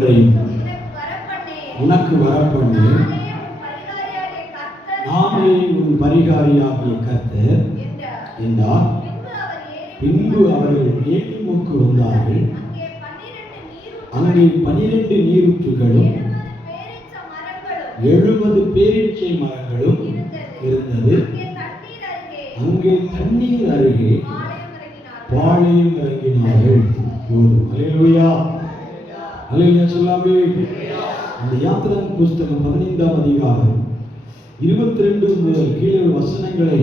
ஒன்றையும் உனக்கு வரப்பண்ணேன். நானே உன் பரிகாரியாகிய கர்த்தர் என்றார். பின்பு அவர்கள் ஏலிமுக்கு வந்தார்கள். அங்கே 12 நீரூற்றுகளும் 70 பேரீச்சை மரங்களும் இருந்தது. அங்கே தண்ணீர் அருகே பாளையம் இறங்கினார்கள். அல்லேலூயா, அல்லேலூயா சொல்லாமே. அந்த யாத்திரான் புஸ்தகம் 15ஆம் அதிகாரம் 22 முதல் கீழே வசனங்களை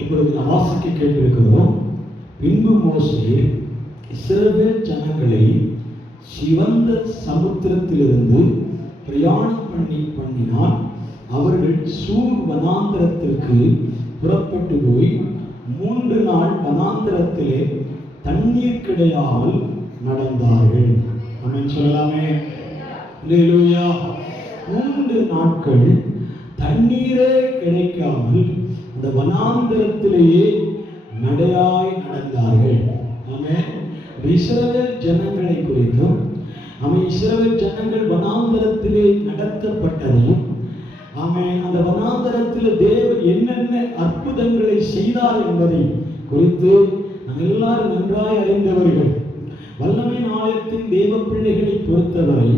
இப்பொழுது நாம் வாசிக்க கேட்டிருக்கிறோம். பின்பு மோசே இஸ்ரவேல் ஜனங்களை சிவந்த சமுத்திரத்திலிருந்து பிரயாணம் பண்ணினான். அவர்கள் சூர் வனாந்தரத்திற்கு புறப்பட்டு போய் 3 நாள் வனாந்தரத்திலே தண்ணீர் கிடையாமல் நடந்தார்கள். ஆமென் சொல்லலாமே. அல்லேலூயா. 3 நாட்கள் தண்ணீரே கிடைக்காமல் அந்த வனாந்தரத்திலேயே நடையாய் நடந்தார்கள். ஆமென். இஸ்ரவேல் ஜனங்களை குறித்தும் இஸ்ரவேல் ஜனங்கள் வனாந்தரத்திலே நடத்தப்பட்டதையும் அந்த வனாந்தரத்தில் தேவன் என்னென்ன அற்புதங்களை செய்தார் என்பதை குறித்து நாம் எல்லாரும் நன்றாய் அறிந்தவர்கள். வல்லமை ஆலயத்தின் தேவ பிள்ளைகளை பொறுத்தவரை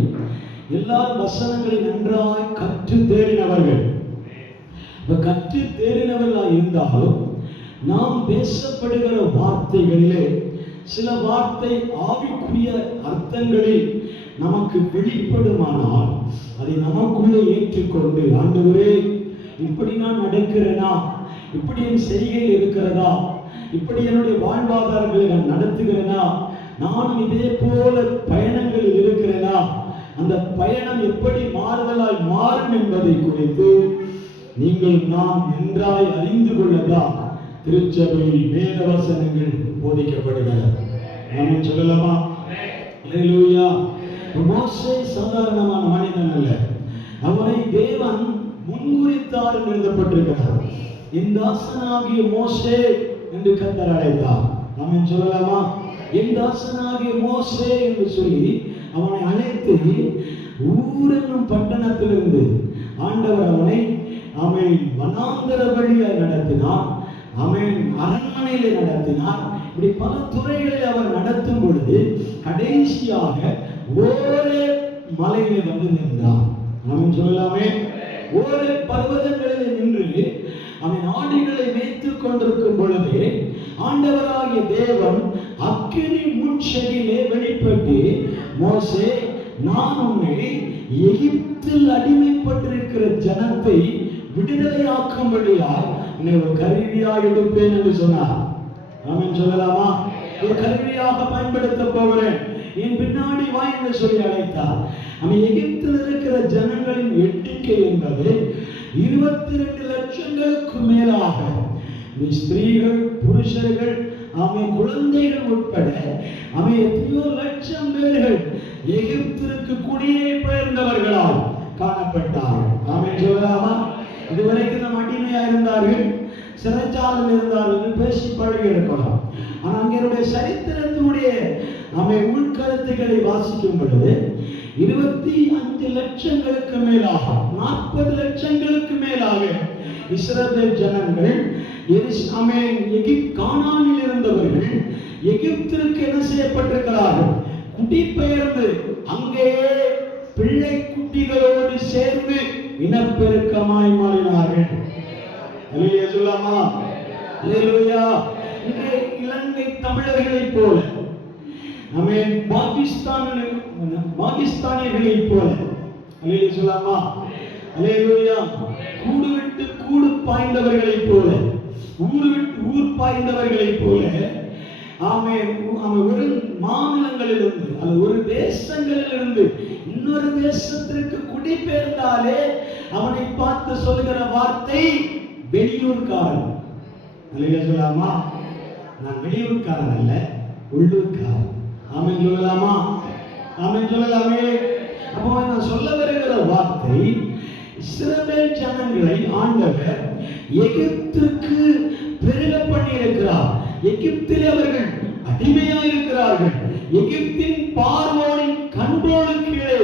எல்லா வசனங்களை நன்றாய் கற்று தேறினவர்கள். கற்று தேறினவர்களாக இருந்தாலும் நாம் பேசப்படுகிற வார்த்தைகளிலே சில வார்த்தை ஆவிக்குரிய அர்த்தங்களில் நமக்கு வெளிப்படுமானால் அதை நமக்குள்ளே ஏற்றுக்கொண்டு, ஆண்டவரே இப்படி நான் நடக்கிறேனா, இப்படி என் செய்கை இருக்கிறதா, இப்படி என்னுடைய வாழ்வாதாரங்களை நான் நடத்துகிறேனா, நானும் இதே போல பயணங்களில் இருக்கிறேனா, அந்த பயணம் எப்படி மாறுதலாய் மாறும் என்பதை குறித்து நீங்கள் நாம் நன்றாய் அறிந்து கொள்ளதான் திருச்சபையில் வேத வசனங்கள் போதிக்கப்படுகிறது. ஆமென் சொல்லலாமா? அல்லேலூயா. மோசே சாதாரணமான மனிதன் அல்ல. அவரை தேவன் முன்குறித்தார் என்று எழுதப்பட்டிருக்கிறது. என் தாசனாகிய மோசே என்று கர்த்தர் அழைத்தார். ஆமென் சொல்லலாமா? என் தாசனாகிய மோசே என்று சொல்லி அவனை அழைத்து ஊர் என்னும் பட்டணத்திலிருந்து ஆண்டவர் அவனை வனாந்தர வழியாக நடத்தினார். அரண்மனையிலே நடத்தினார். இப்படி பல துறைகளில் அவர் நடத்தும் பொழுது கடைசியாக ஒரே மலையிலே வந்து நின்றார். ஆமென் சொல்லலாமே. ஒரே பர்வதங்களில் நின்று அவன் ஆடுகளை மேய்த்துக் கொண்டிருக்கும் பொழுது ஆண்டவராகிய தேவன் அக்கினி முட்செடியிலே வெளிப்பட்டு, மோசே, நான் உன்னை எகிப்தில் அடிமைப்பட்டிருக்கிற ஜனத்தை விடுதலையாக்கும்படியாய் உன்னை ஒரு கருவியாக எடுப்பேன் என்று சொன்னார். ஆமென் சொல்லலாமா? ஒரு கருவியாக பயன்படுத்த போகிறேன், என் பின்னாடி வா என்று சொல்லி அழைத்தார். எகிப்தில் இருக்கிற ஜனங்களின் எண்ணிக்கை என்பது 22 லட்சங்களுக்கு மேலாக ஸ்திரீகள், புருஷர்கள், குழந்தைகள் உட்பட எத்தனையோ லட்சம் பேர்கள் எகிப்திற்கு குடியே பெயர்ந்தவர்களால் காணப்பட்டார்கள். ஆமென் சொல்லலாமா? இதுவரைக்கும் நம் அடிமையா இருந்தார்கள், சிறைச்சாலையில் இருந்தார்கள் பேசி பழகி இருக்கலாம். ஆனால் அங்கே சரித்திரத்தினுடைய உள்கருத்துக்களை வாசிக்கும் பொழுது 25 லட்சங்களுக்கு மேலாக 40 லட்சங்களுக்கு மேலாக இஸ்ரவேல் ஜனங்கள் கானானில் இருந்தவர்கள் எகிப்திற்கு என்ன செய்யப்பட்டிருக்கிறார்கள்? குடிபெயர்ந்து அங்கேயே பிள்ளை குட்டிகளோடு சேர்ந்து இனப்பெருக்கமாய் மாறினார்கள். அல்லேலூயா சொல்லாமா? அல்லேலூயா. இங்கே இலங்கை தமிழர்களைப் போல, பாகிஸ்தானியர்களைப் போல, அல்லேலூயா சொல்லாமா? அல்லேலூயா. கூடு விட்டு கூடு பாய்ந்தவர்களைப் போல, ஊர் விட்டு ஊர் பாய்ந்தவர்களைப் போல, ஒரு மாநிலங்களிலிருந்து அல்லது ஒரு தேசங்களிலிருந்து இன்னொரு தேசத்திற்கு குடிபெயர்ந்தாலே அவனை பார்த்து சொல்லுகிற வார்த்தை வெளியூர்காரன். அல்லேலூயா சொல்லாமா? நான் வெளியூர்காரன் அல்ல, உள்ளூர்காரன். ஆமென் சொல்லலாமா? ஆமென் சொல்லலாமே. அப்போ நான் சொல்ல வருகிற வார்த்தை, இஸ்ரவேல் ஜனங்களை ஆண்டவர் எகிப்துக்கு பெருக பண்ணி இருக்கிறார். எகிப்தில் அவர்கள் அடிமையாக இருக்கிறார்கள். எகிப்தின் பார்வோனின் கண்ட்ரோலுக்கு கீழே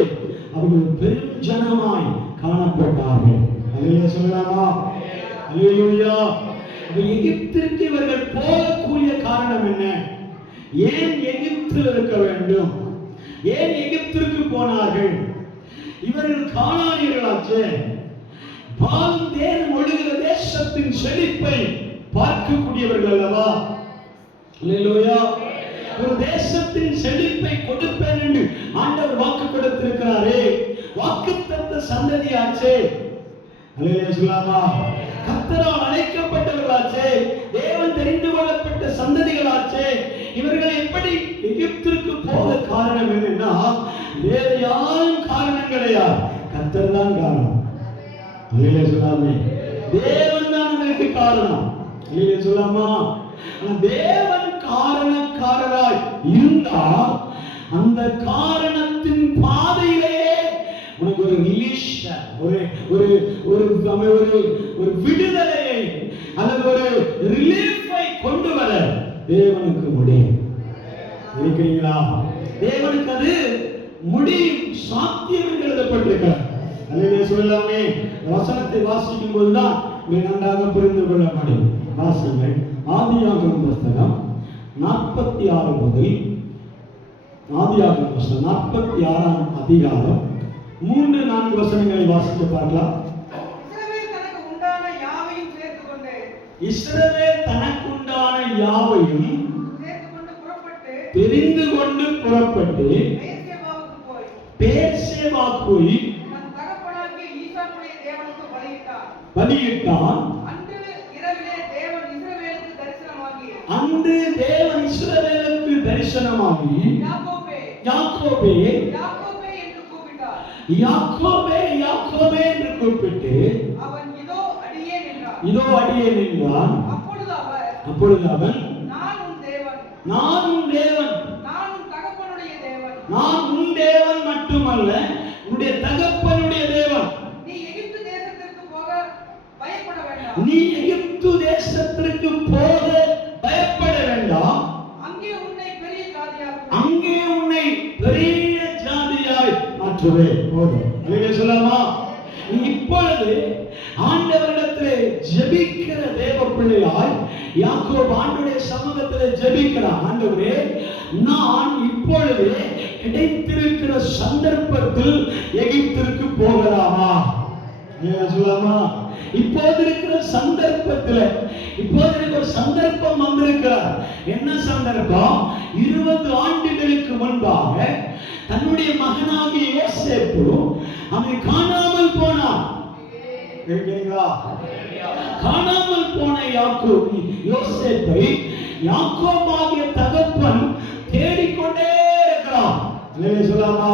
அவர்கள் பெரும் ஜனமாய் காணப்பட்டார்கள். அல்லேலூயா சொல்லலாமா? அல்லேலூயா. எகிப்திற்கு இவர்கள் போகக்கூடிய காரணம் என்ன? ஏன் எகிப்தில் இருக்க வேண்டும்? ஏன் எகிப்திற்கு போனார்கள்? இவர்கள் கானானியர்களாச்சே. பாலும் தேனும் ஒழுகிற தேசத்தின் செழிப்பை பார்க்கக்கூடியவர்கள் அல்லவா? அல்லேலூயா. ஒரு தேசத்தின் செழிப்பை கொடுப்பேன் என்று ஆண்டவர் வாக்கு கொடுத்திருக்கிறாரே. வாக்குத்தத்த சந்ததியாச்சே. அல்லேலூயா சொல்லலாமா? கர்த்தரால் அழைக்கப்பட்டவர்களாச்சே. தேவன் தெரிந்து கொள்ளப்பட்ட சந்ததிகளாச்சே. இவர்கள் எப்படி எகிப்திற்கு போக காரணம் என்னன்னா, வேறு யாரும் காரணம் கிடையாது, கர்த்தர் தான் காரணம். அல்லேலூயா சொல்லாமே. தேவன் தான் அதற்கு காரணம். அல்லேலூயா சொல்லாமா? தேவன் காரணக்காரராய் இருந்தால் அந்த காரணத்தின் பாதையிலே உனக்கு ஒரு ரிலீஸ், ஒரு ஒரு ஒரு ஒரு விடுதலையை அல்லது ஒரு ரிலீஃபை கொண்டு வர தேவனுக்கு முடியும். இருக்கிறீங்களா? தேவனுக்கு அது முடியும், சாத்தியம் என்று எழுதப்பட்டிருக்கிறார். அல்லேலூயா சொல்லலாமே. வசனத்தை வாசிக்கும் போதுதான் நன்றாக புரிந்து கொள்ள முடியும். வாசிங்கள். ஆதியாகமம் புத்தகம் 46 முதல் ஆதியாகமம் புத்தகம் 46ஆம் அதிகாரம் 3-4 வசனங்களை வாசித்து பார்க்கலாம். இஸ்ரவேல் தனக்குண்டான யாவையும் தெரிந்து கொண்டு புறப்பட்டு பேர்சேபாவுக்கு போய் பலியிட்டான். அன்று தேவன் இஸ்ரவேலுக்கு தரிசனமாகி யாக்கோபே யாக்கோபே யாக்கோபே என்று கூப்பிட்டு அவன் இதோ அடியேன் என்றான். அப்பொழுது அவன் நான் உன் தேவன், நான் உன் தேவன் மட்டுமல்ல, உன்னுடைய தகப்பனுடைய தேவன். நீ எகிப்து தேசத்திற்கு போக பயப்பட வேண்டாம். அங்கே உன்னை பெரிய ஜாதியாய் மாற்றுவேன். அல்லேலூயா சொல்லலாமா? இப்பொழுது ஆண்டவரிடத்திலே ஜெபிக்கிற தேவ பிள்ளையாய் யாக்கோபு ஆண்டவருடைய சமூகத்திலே ஜெபிக்கிறார். ஆண்டவரே, நான் இப்பொழுது கிடைத்திருக்கிற சந்தர்ப்பத்தில் எகிப்திற்கு போகலாமா? சொல்லலாமா? இப்போது இருக்கிற சந்தர்ப்பத்தில் இப்போது இருக்கிற சந்தர்ப்பம் வந்திருக்கிறார். என்ன சந்தர்ப்பம்? 20 ஆண்டுகளுக்கு முன்பாக தன்னுடைய மகனாகிய யோசேப்பு அவன் காணாமல் போனான். காணாமல் போன யோசேப்பை யாக்கோபாகிய தகப்பன் தேடிக்கொண்டே இருக்கிறான். சொல்லலாமா?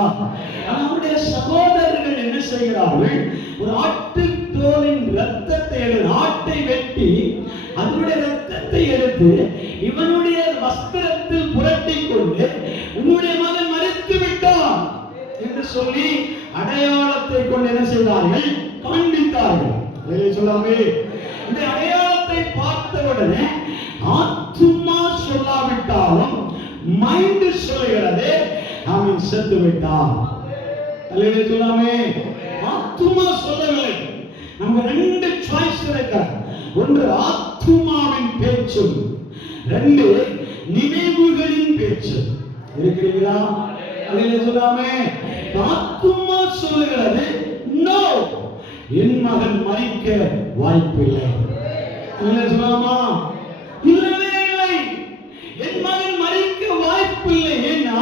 அவருடைய சகோதரர்கள் என்ன செய்கிறார்கள்? ஒரு ஆட்டு தோலின் ரத்தத்தை ஆட்டை வெட்டி அதனுடைய ரத்தத்தை எடுத்து இவனுடைய வஸ்திரத்தில் புரட்டி கொண்டு உன்னுடைய மகன் மரித்து விட்டான் என்று சொல்லி அடையாளத்தை கொண்டு என்ன செய்தார்கள்? காண்பித்தார்கள். சொல்லாமே. இந்த அடையாளத்தை பார்த்தவுடனே ஆத்துமா சொல்லாவிட்டாலும் மைண்ட் சொல்லுகிறது அவன் செத்து விட்டான். அல்லேலூயா சொல்லாமே. ஆத்துமா சொல்லவில்லை. நமக்கு 2 சாய்ஸ் இருக்கிறது. ஒன்று ஆத்துமாவின் பேச்சு, 2 நினைவுகளின் பேச்சு. இருக்கிறீங்களா? அல்லேலூயா சொல்லாமே. ஆத்துமா சொல்லுகிறது நோ, என் மகன் மரிக்க வாய்ப்பில்லை. அல்லேலூயா சொல்லாமா? இல்லவே இல்லை, என் மகன் மரிக்க வாய்ப்பில்லை. ஏன்னா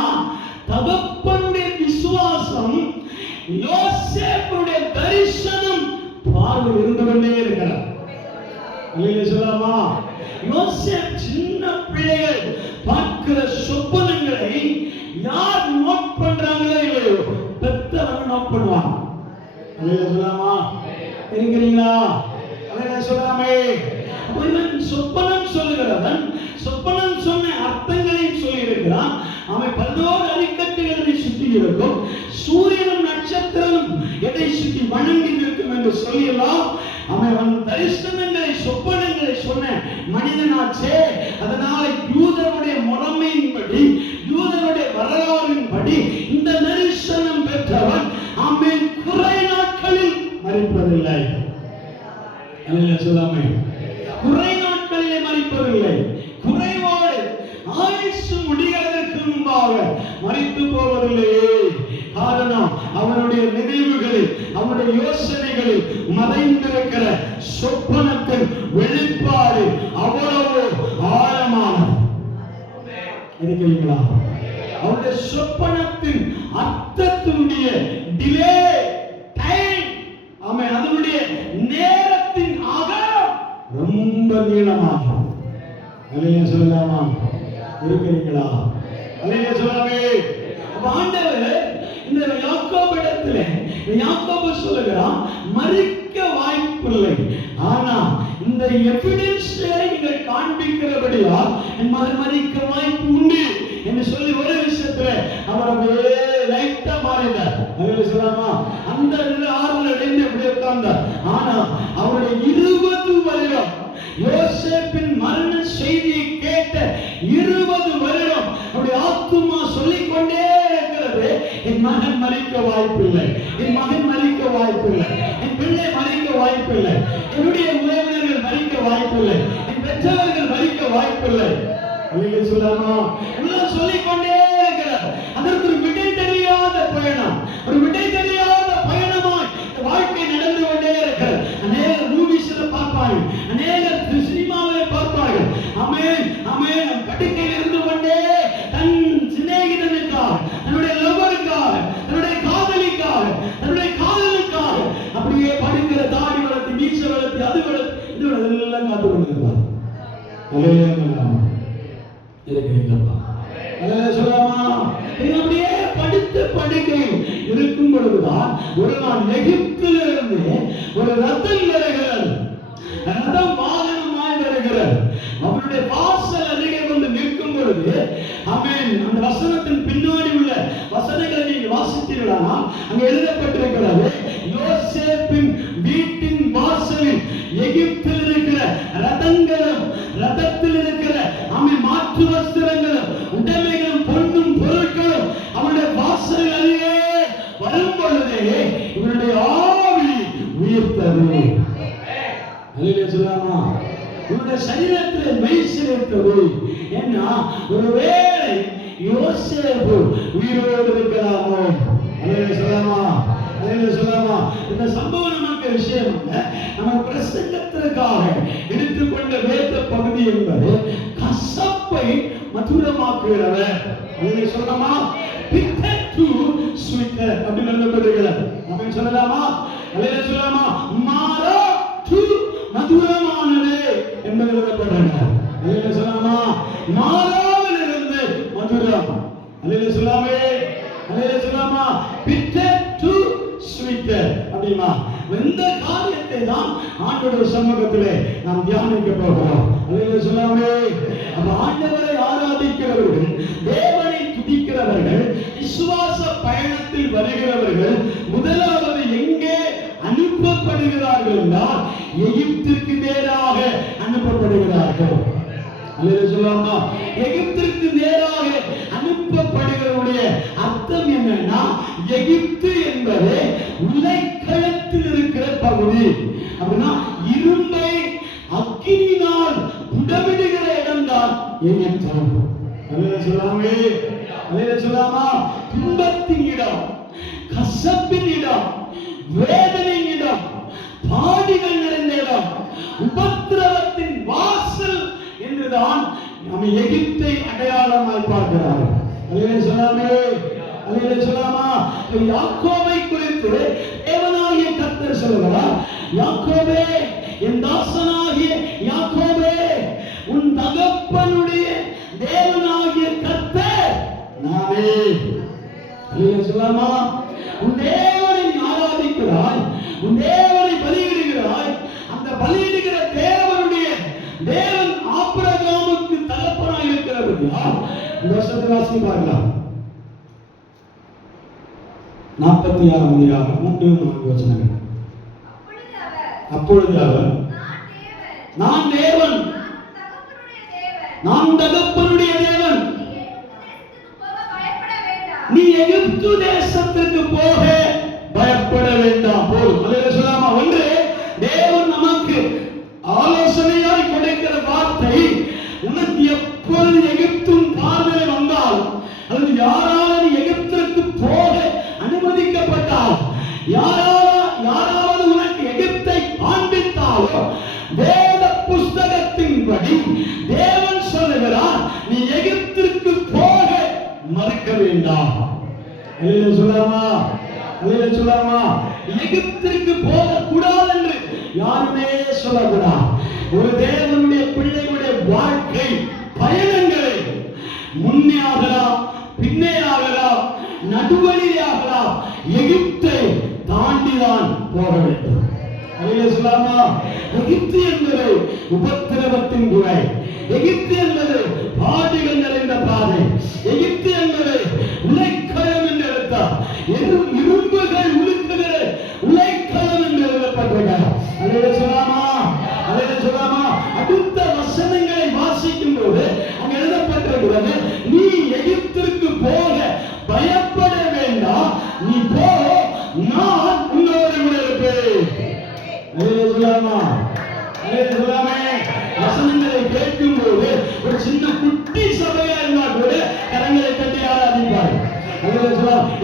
தகப்பனுடைய விசுவாசம், யோசேப்புடைய தரிசனம் பார்வை இருந்து கொண்டே இருக்கிறார். அல்லேலூயா சொல்லாமா? யோசேப் சின்ன பிள்ளைகள் பார்க்கிற சொப்பனங்களை யார் நோட் பண்றாங்களோ இல்லையோ பெத்தவங்க நோட் பண்ணுவாங்க. அல்லேலூயா சொல்லாமா? இருக்கிறீங்களா? அல்லேலூயா சொல்லாமே. இவன் சொப்பனம் சொல்லுகிறவன் சொப்பனம் சொன்ன அர்த்தங்களையும் சொல்லி இருக்கிறான். அவன் 11 அடிக்கட்டுகளை சுற்றி இருக்கும், சூரியனும் நட்சத்திரம் எதை சுற்றி வணங்கி நிற்கும் என்று சொல்லியெல்லாம் அவன் தரிசனங்களை சொப்பனங்களை சொன்ன மனிதனாச்சே. அதனால யூதருடைய முறைமையின்படி, யூதருடைய வரலாறின்படி இந்த தரிசனம் பெற்றவன் அல்லேலூயா சொல்லாமே. குறை நாட்களிலே மரிப்பதில்லை, குறைவோடு ஆயுசு முடிவதற்கு முன்பாக மரித்து போவதில்லையே. காரணம், அவனுடைய நினைவுகளில், அவனுடைய யோசனைகளில் மறைந்திருக்கிற சொப்பனத்தின் வெளிப்பாடு அவ்வளவு ஆழமானது. இருக்கிறீங்களா? அவருடைய சொப்பனத்தின் அர்த்தத்தினுடைய டிலே டைம், ஆமென், அதனுடைய நேரத்தின் அகலம் ரொம்ப நீளமாகும். அல்லேலூயா சொல்லலாமா? இருக்கிறீங்களா? அல்லேலூயா சொல்லாமே. அப்ப ஆண்டவர் இந்த யாக்கோபிடத்திலே, யாக்கோபு சொல்லுகிறான், மரிக்க வாய்ப்பில்லை, ஆனா இந்த எவிடன்ஸை நீங்கள் காண்பிக்கிறபடியால் என் மகன் மரிக்க வாய்ப்பு உண்டு என்று சொல்லி ஒரு விஷயத்துல அவர் அப்படியே லைட்டா மாறினார். அல்லேலூயா சொல்லாமா? அந்த ஆறுல இருந்து அப்படியே உட்கார்ந்தார். ஆனா அவருடைய 20 வருடம் யோசேப்பின் மரண செய்தியை கேட்ட 20 வருடம் அவருடைய ஆத்துமா சொல்லிக்கொண்டே இருக்கிறது, என் மகன் மரிக்க வாய்ப்பில்லை, என் மகன் மரிக்க வாய்ப்பில்லை, என் பிள்ளை மரிக்க வாய்ப்பில்லை, என்னுடைய உறவினர்கள் மரிக்க வாய்ப்பில்லை, என் பெற்றவர்கள் மரிக்க வாய்ப்பில்லை. அல்லேலூயா சொல்லாமா? எல்லாம் சொல்லிக்கொண்டே இருக்கிறார். அதற்கு ஒரு விடை தெரியாத பயணம், ஒரு விடை தெரியாத பயணமாய் வாழ்க்கை நடந்து கொண்டே இருக்கிறது. அநேக மூவிஸ்ல பார்ப்பாங்க, அநேக சினிமாவிலே பார்ப்பார்கள். ஆமென் ஆமென். கடுக்கையில் இருந்து கொண்டே தன் சிநேகிதனுக்காக, தன்னுடைய லவருக்காக, தன்னுடைய காதலிக்காக, தன்னுடைய காதலுக்காக அப்படியே படுக்கிற தாடி வளர்த்து, மீச வளர்த்து, அது வளர்த்து, இது எல்லாம் காத்து கொண்டிருப்பார். இருக்கிறீங்களா? சொல்லாமா? அப்படியே படுத்த படுக்கையில் இருக்கும் பொழுதுதான் ஒரு நாள் எகிப்திலிருந்து ஒரு ரத்தம் வருகிறது, ரத்தம் வாகனமாய் வருகிறது. அவருடைய வாசல் அருகே வந்து நிற்கும் பொழுது, ஆமென், அந்த வசனத்தின் பின்னாடி உள்ள வசனங்களை நீங்கள் வாசித்தீர்களானால் அங்கே எழுதப்பட்டிருக்கிறது, யோசேப்பின் வீட்டின் வாசலில் எகிப்தில் இருக்கிற ரதங்களும், ரதத்தில் இருக்கிற ஆமென் மாற்று வஸ்திரங்களும், உடைமைகளும், பொன்னும் பொருட்களும் அவருடைய வாசலில் அருகே வரும் பொழுதே இவருடைய ஆவி உயிர்த்தது. அல்லேலூயா சொல்லாமா? இவருடைய சரீரத்தில் மெய் சிலிர்த்தது. ஏன்னா ஒருவேளை யோசேப்பு உயிரோடு இருக்கலாமோ? அல்லேலூயா சொல்லாமா? அல்லேலூயா சொல்லாமா? இந்த சம்பவம் நமக்கு விஷயம் அல்ல, நம்ம பிரசங்கத்திற்காக எடுத்துக்கொண்ட வேத பகுதி என்பது கசப்பை மதுரமாக்குகிறவர். அல்லேலூயா சொல்லாமா? bitter to sweeter அப்படி எழுதப்பட்டிருக்கிறது. ஆமென் சொல்லலாமா? அல்லேலூயா சொல்லாமா? மாறா to மதுரமானது என்று எழுதப்பட்டிருக்கிறது. அல்லேலூயா சொல்லாமா? மாறாவில் இருந்து மதுரம். அல்லேலூயா சொல்லாமே? அல்லேலூயா சொல்லாமா? bitter to sweeter அப்படிமா இந்த காரியத்தை தான் ஆண்டவருடைய சமூகத்திலே நாம் தியானிக்க போகிறோம். அல்லேலூயா சொல்லாமே? அப்ப ஆண்டவரை ஆராதிக்கிறவர்கள், தேவனை துதிக்கிறவர்கள், விசுவாச பயணத்தில் வருகிறவர்கள் முதலாவது எங்கே அனுப்பப்படுகிறார்கள் என்றால் எகிப்திற்கு நேராக அனுப்பப்படுகிறார்கள். அல்லேலூயா சொல்லாமா? எகிப்திற்கு நேராக அனுப்பப்படுகிறவருடைய அர்த்தம் என்னன்னா, எகிப்து என்பது உலைக்களத்தில் இருக்கிற பகுதி. அப்படின்னா இரும்பை அக்கினியினால் புடமிடுகிற இடம் தான் எகிப்து. அல்லேலூயா சொல்லாமே? அல்லேலூயா சொல்லாமா? துன்பத்தின் இடம், கசப்பின் இடம், வேதனையின் இடம், பாடுகள் நிறைந்த இடம், உபத்திரவத்தின் வாசல் என்றுதான் நம்ம எகிப்தை அடையாளமாய் பார்க்கிறார்கள். அல்லேலூயா சொல்லாமே? அல்லேலூயா சொல்லாமா? யாக்கோபை குறித்து தேவனாகிய கர்த்தர் சொல்கிறார், யாக்கோபே, என் தாசனாகிய யாக்கோபே, உன் தகப்பனுடைய தேவனாகிய கர்த்தர் நானே. அல்லேலூயா சொல்லாமா? உன் தேவனை ஆராதிக்கிறாய், உன் தேவனை பலியிடுகிறாய். அந்த பலியிடுகிற தேவனுடைய தேவன் ஆபிரகாமுக்கு தகப்பனாய் இருக்கிறது. இந்த வருஷத்தை வாசி பார்க்கலாம். 46 அதிகாரம் 3-4 வசனங்கள். அப்பொழுது அவர், நான் தேவன், நான் தகப்பனுடைய தேவன், நீ எகிப்து தேசத்திற்கு போக பயப்பட வேண்டாம். போதும். அல்லேலூயா சொல்லாமா? ஒன்று, தேவன் நமக்கு யாராவது உனக்கு எகிப்தை காண்பித்தாலோ வேத புஸ்தகத்தின்படி தேவன் சொல்லுகிறார், நீ எகிப்திற்கு போக மறுக்க வேண்டாம். சொல்லாமா எகிப்திற்கு போக கூடாது என்று யாருமே சொல்லக்கூடாது. ஒரு தேவனுடைய பிள்ளைகளுடைய வாழ்க்கை பயணங்களை முன்னே ஆகலாம், பின்னே ஆகலாம், நடுவழியே ஆகலாம், எகிப்தை தாண்டிதான் போக வேண்டும். சொல்லாமா எகிப்து என்பது உபத்திரவத்தின் குகை, எகிப்து என்பது பாடுகள் நிறைந்த பாதை, எகிப்து என்பது உலைக்களம் என்று எழுத்தார், இரும்புகள் உழுக்குகிற உலைக்களம் என்று எழுதப்பட்டிருக்கிறார். சொல்லாமா அடுத்த வசனங்களை வாசிக்கும் போது அங்கு எழுதப்பட்டிருக்கிறது, நீ எகிப்திற்கு போக பயப்பட வேண்டாம், நீ போ, நான் உன்னோடு கூட இருப்பேன். வசனங்களை கேட்கும் போது ஒரு சின்ன குட்டி சபையா இருந்தா கூட கரங்களை கட்டி ஆராதிப்பார்.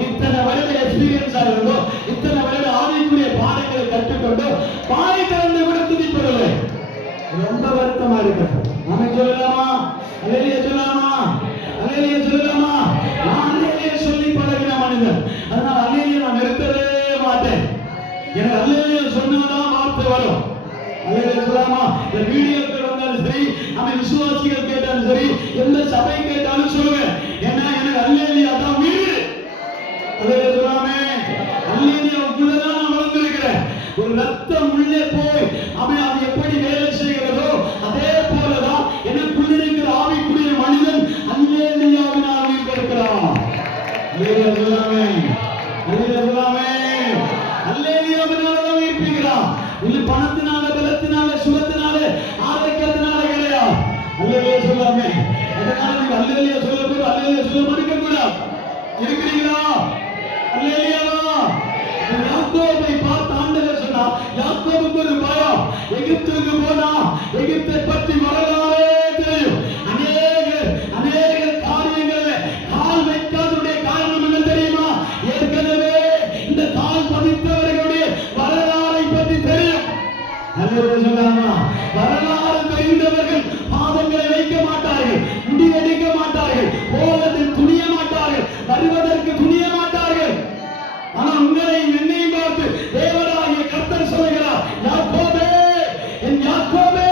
இத்தனை வருட எக்ஸ்பீரியன்ஸ் ஆகிறதோ, இத்தனை வருட ஆவிக்குரிய பாடங்களை கற்றுக்கொண்டோ பாய் திறந்து கூட துதிப்பதில்லை. ரொம்ப வருத்தமா இருக்கிறது. நாம சொல்லலாமா? அல்லேலூயா சொல்லலாமா? அல்லேலூயா சொல்லலாமா? நான் அல்லேலூயா சொல்லி பழகின மனிதன், அதனால அல்லேலூயா நான் நிறுத்தவே மாட்டேன். எனக்கு அல்லேலூயா சொன்னதான் வார்த்தை வரும். அல்லேலூயா சொல்லலாமா? இந்த வீடியோக்கள் வந்தாலும் சரி, நம்ம விசுவாசிகள் கேட்டாலும் சரி, எந்த சபை கேட்டாலும் சொல்லுவேன், ஏன்னா எனக்கு அல்லேலூயா தான் வீடு. அல்லேலூயா சொல்லாமே, அல்லேலூயாவுக்குள்ளதான் நான் வளர்ந்திருக்கிறேன். ஒரு ரத்தம் உள்ளே போய் அவன் அது எப்படி வேலை செய்கிறதோ அதே போலதான் எனக்குள்ள இருக்கிற ஆவிக்குரிய மனிதன் அல்லேலூயாவினால் உயிர்ப்பிருக்கிறான். அல்லேலூயா சொல்லாமே, அல்லேலூயா சொல்லாமே, அல்லேலூயாவினால் உயிர்ப்பிக்கிறான். இல்ல பணத்தினால, பலத்தினால, சுகத்தினால, ஆரோக்கியத்தினால கிடையாது. அல்லேலூயா சொல்லாமே. அதனால நீங்க அல்லேலூயா சொல்லக்கூடாது, அல்லேலூயா சொல்ல மறுக்க கூடாது. இருக்கிறீங்களா? அல்லேலூயாவா? யாக்கோபை பார்த்து ஆண்டவர் சொன்னா, யாக்கோபுக்கு ஒரு பயம். எகிப்துக்கு போனா எகிப்தை பற்றி வரலாறே தெரியும். அநேக காரியங்கள்ல கால் வைக்காததுடைய காரணம் என்ன தெரியுமா? ஏற்கனவே இந்த கால் பதித்தவர்களுடைய வரலாறை பற்றி தெரியும். சொல்லாமா? வரலாறு தெரிந்தவர்கள் பாதங்களை வைக்க மாட்டார்கள், முடிவெடுக்க மாட்டார்கள், போவதற்கு துணிய மாட்டார்கள், வருவதற்கு துணிய மாட்டார்கள். ஆனால் உங்களை என்னையும் பார்த்து தேவனாகிய கர்த்தர் சொல்கிறார், யாக்கோபே, என் யாக்கோபே,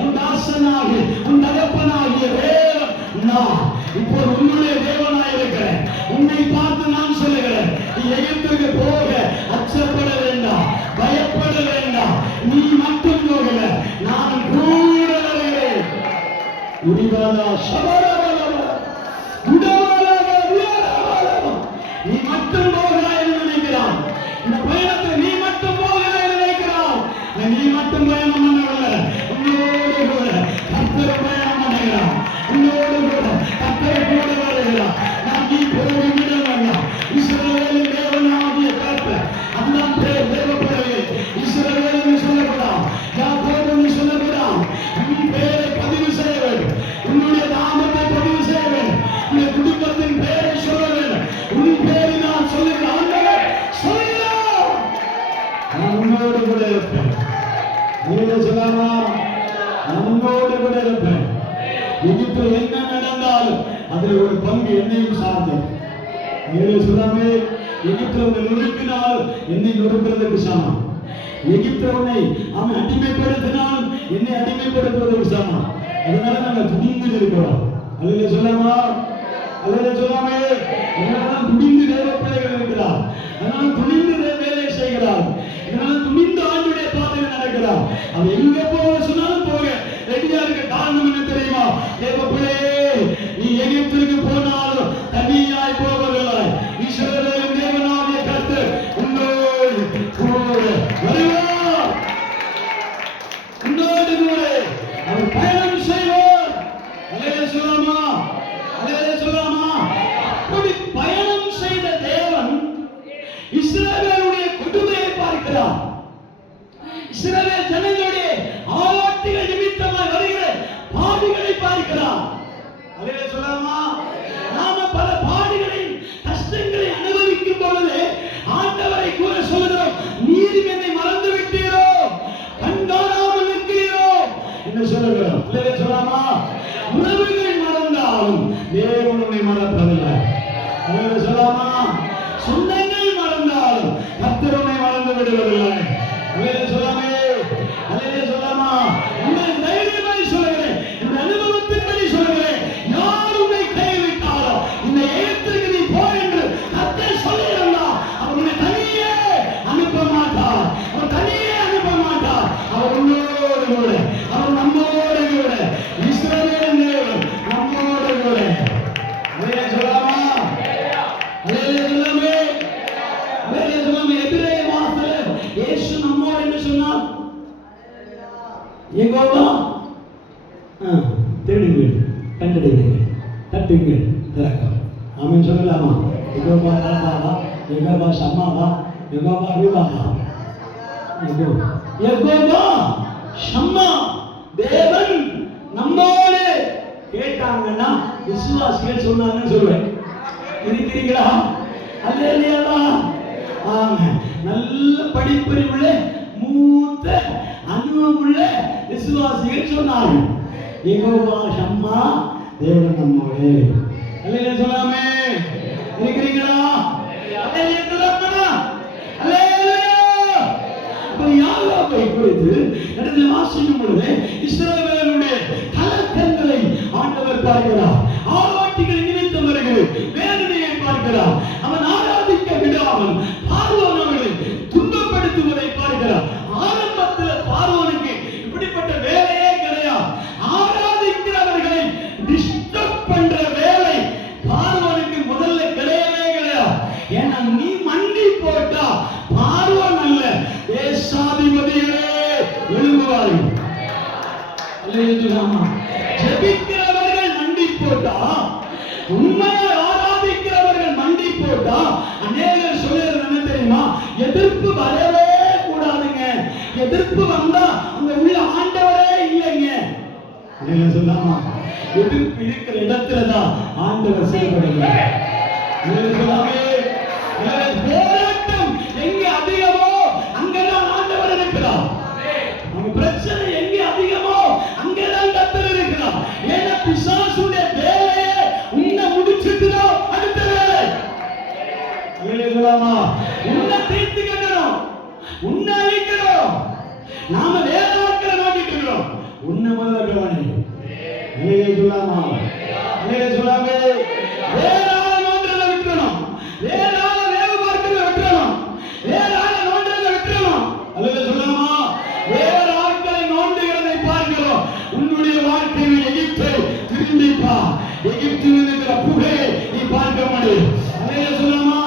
உன் தாசனாகிய உன் தகப்பனாகிய தேவன் நான் இப்போது உன்னுடைய தேவனாய் இருக்கிறேன். உன்னை பார்த்து நான் சொல்லுகிறேன், நீ எகிப்துக்கு போக அச்சப்பட வேண்டாம், பயப்பட வேண்டாம். நீ மட்டும் போகல, நான் கூட வருகிறேன். நீ மட்டும் போகிறாய் என்று நினைக்கிறான். இந்த பயணத்தை நீ மட்டும் போகிறாய் என்று நினைக்கிறான். நீ மட்டும் பயணம் பண்ணவில்லை, உன்னோடு கூட கர்த்தர் பயணம் பண்ணுகிறான். உன்னோடு கூட கர்த்தர் கூட வருகிறான். நான் நீ போய்விட வேண்டாம். இஸ்ரவேலின் தேவனாகிய கர்த்தர், அதுதான் தேவப்படவே. இஸ்ரவேல் சொல்லப்படாம், யாக்கோபு சொல்லப்படாம். உன் பேரை பதிவு செய்ய வேண்டும், உன்னுடைய நாமத்தை பதிவு செய்ய வேண்டும், உன்னுடைய குடும்பத்தின் பேரை சொல்ல வேண்டும். உன் பேரை நான் சொல்லுகிறேன், ஆண்டவரே சொல்லுகிறேன், நான் உன்னோடு கூட இருப்பேன். சொல்லாமா? நான் உன்னோடு கூட இருப்பேன். எகிப்தில் என்ன நடந்தாலும் அதில் ஒரு பங்கு என்னையும் சார்ந்தது. சொல்லாமே, எகிப்தில் உன்னை நொறுக்கினாலும் என்னை நொறுக்கிறதுக்கு சமம். எகிப்தில் உன்னை அவன் அடிமைப்படுத்தினாலும் என்னை அடிமைப்படுத்துவதற்கு சமம். அதனால நாங்கள் துணிந்து இருக்கிறோம். அல்லேலூயா சொல்லாமா? அல்லேலூயா சொல்லாமே. அதனால துணிந்து தேவ பிள்ளைகள் இருக்கிறார். அதனால துணிந்து வேலை செய்கிறார். இதனால துணிந்து ஆண்டுடைய பாதையில் நடக்கிறார். அவன் எங்க போக சொன்னாலும் போக ரெடியா இருக்க காரணம் என்ன தெரியுமா? தேவ பிள்ளையே, நீ எகிப்திற்கு போனாலும் தனியாய் போவதில்லை. இஸ்ரவேலின் தேவனாகிய கர்த்தர் உன்னோடு கூட வருவார். உன்னோடு கூட அவர் பயணம் செய்வார். அல்லேலூயா சொல்லாமா? அல்லேலூயா சொல்லாமா? அப்படி பயணம் செய்த தேவன் இஸ்ரவேலுடைய கொடுமையை பார்க்கிறார். இஸ்ரவேல் ஜனங்களுடைய ஆவாட்டிகள் நிமித்தமாய் வருகிற பாடுகளை பார்க்கிறார். அல்லேலூயா சொல்லாமா? நாம பல பாடுகளை, கஷ்டங்களை அனுபவிக்கும் பொழுது ஆண்டவரை கூற கைவிடுவதில்லை. அல்லேலூயா சொல்லாமே, அல்லேலூயா சொல்லாமா. உன்னை தைரியமாய் சொல்லுகிறேன், இந்த அனுபவத்தின்படி சொல்லுகிறேன், யார் உன்னை கைவிட்டாலும் இந்த இடத்திற்கு நீ போ என்று கர்த்தர் சொல்லியிருந்தார். அவர் உன்னை தனியே அனுப்ப மாட்டார், அவர் தனியே அனுப்ப மாட்டார். அவர் உன்னோடு கூட, அவர் நம்மோடு கூட, இஸ்ரவேலின் தேவன் நம்மோடு கூட. அல்லேலூயா சொல்லாமா, அல்லேலூயா சொல்லாமே, அல்லேலூயா சொல்லாமே. எபிரேய வாசல் இயேசு நம்மோடு என்ன சொன்னார்? யெகோவா தேடுங்கள், கண்டடைங்கள், தட்டுங்கள், திறக்கும். ஆமென் சொல்லலாமா? யெகோவா ராபாவா, யெகோவா ஷம்மாவா, யெகோவா ரூபாவா? யெகோவா ஷம்மா, தேவன் நம்மோடு. கேட்டாங்கன்னா விசுவாசிகள் சொன்னாங்கன்னு சொல்லுவேன். இருக்கிறீங்களா? அல்லேலூயா. ஆமென். நல்ல படிப்பறிவுள்ள மூத்த அனுபவமுள்ள விசுவாசிகள் சொன்னார்கள், யெகோவா ஷம்மா, தேவன் நம்மோடு. அல்லேலூயா சொல்லாமே. இருக்கிறீங்களா? அல்லேலூயா சொல்லாமா? அல்லேலூயா. அப்ப யாக்கோபை குறித்து இடத்துல வாசிக்கும் பொழுது இஸ்ரவேலுடைய கலக்கங்களை ஆண்டவர் பார்க்கிறார். ஆராய்ச்சிகளை நிமித்தம் வருகிறது வேதனையை பார்க்கிறார். அவன் ஆராதிக்க விடாமல் பார்வோன் அவர்களை துன்பப்படுத்துவதை பார்க்கிறார். ஆரம்பத்தில் பார்வோனுக்கு இப்படிப்பட்ட வேலையே கிடையாது. ஆராதிக்கிறவர்களை டிஸ்டர்ப் பண்ற வேலை பார்வோனுக்கு முதல்ல கிடையவே கிடையாது. ஏன்னா நீ மண்டி போட்டா பார்வோன் அல்ல, தேசாதிபதிகளே எழும்புவார்கள். அல்லேலூயா. ஜெபிக்கிறவர்கள் மண்டி போட்டா, உண்மையை ஆராதிக்கிறவர்கள் மண்டி போட்டா, அநேகர் சொல்லுறது என்ன தெரியுமா? எதிர்ப்பு வரவே கூடாதுங்க. எதிர்ப்பு வந்தா அங்க உள்ள ஆண்டவரே இல்லைங்க. அல்லேலூயா சொல்லாமா? எதிர்ப்பு இருக்கிற இடத்துல தான் ஆண்டவர் செயல்படுகிறார். அல்லேலூயா சொல்லாமே. போராட்டம் எங்க அதிகமோ அங்கதான் ஆண்டவர் இருக்கிறார். நம்ம பிரச்சனை எங்க அதிகமோ அங்கதான் கர்த்தர் இருக்கிறார். ஏன்னா பிசாசுடைய வேலையை உன்னை முடிச்சிட்டுதான் அடுத்த வேலை. அல்லேலூயா சொல்லாமா? உன்னை தீர்த்து கட்டணும், உன்னை அழிக்கணும். நாம வேற ஆட்களை நோக்கிட்டு இருக்கிறோம், உன்னை முதல்ல கவனி. அல்லேலூயா சொல்லாமா? அல்லேலூயா சொல்லாமே. வேற ஆளை நோன்றதை விட்டுறணும், வேற ஆளை வேலை பார்க்கிறத விட்டுறணும், வேற ஆளை நோன்றதை விட்டுறணும். அல்லேலூயா சொல்லாமா? வேற ஆட்களை நோண்டுகிறதை பார்க்கிறோம். உன்னுடைய வாழ்க்கையில் எகிப்தை திரும்பி பார். எகிப்தில் இருக்கிற புகையை நீ பார்க்க முடியும். அல்லேலூயா சொல்லாமா?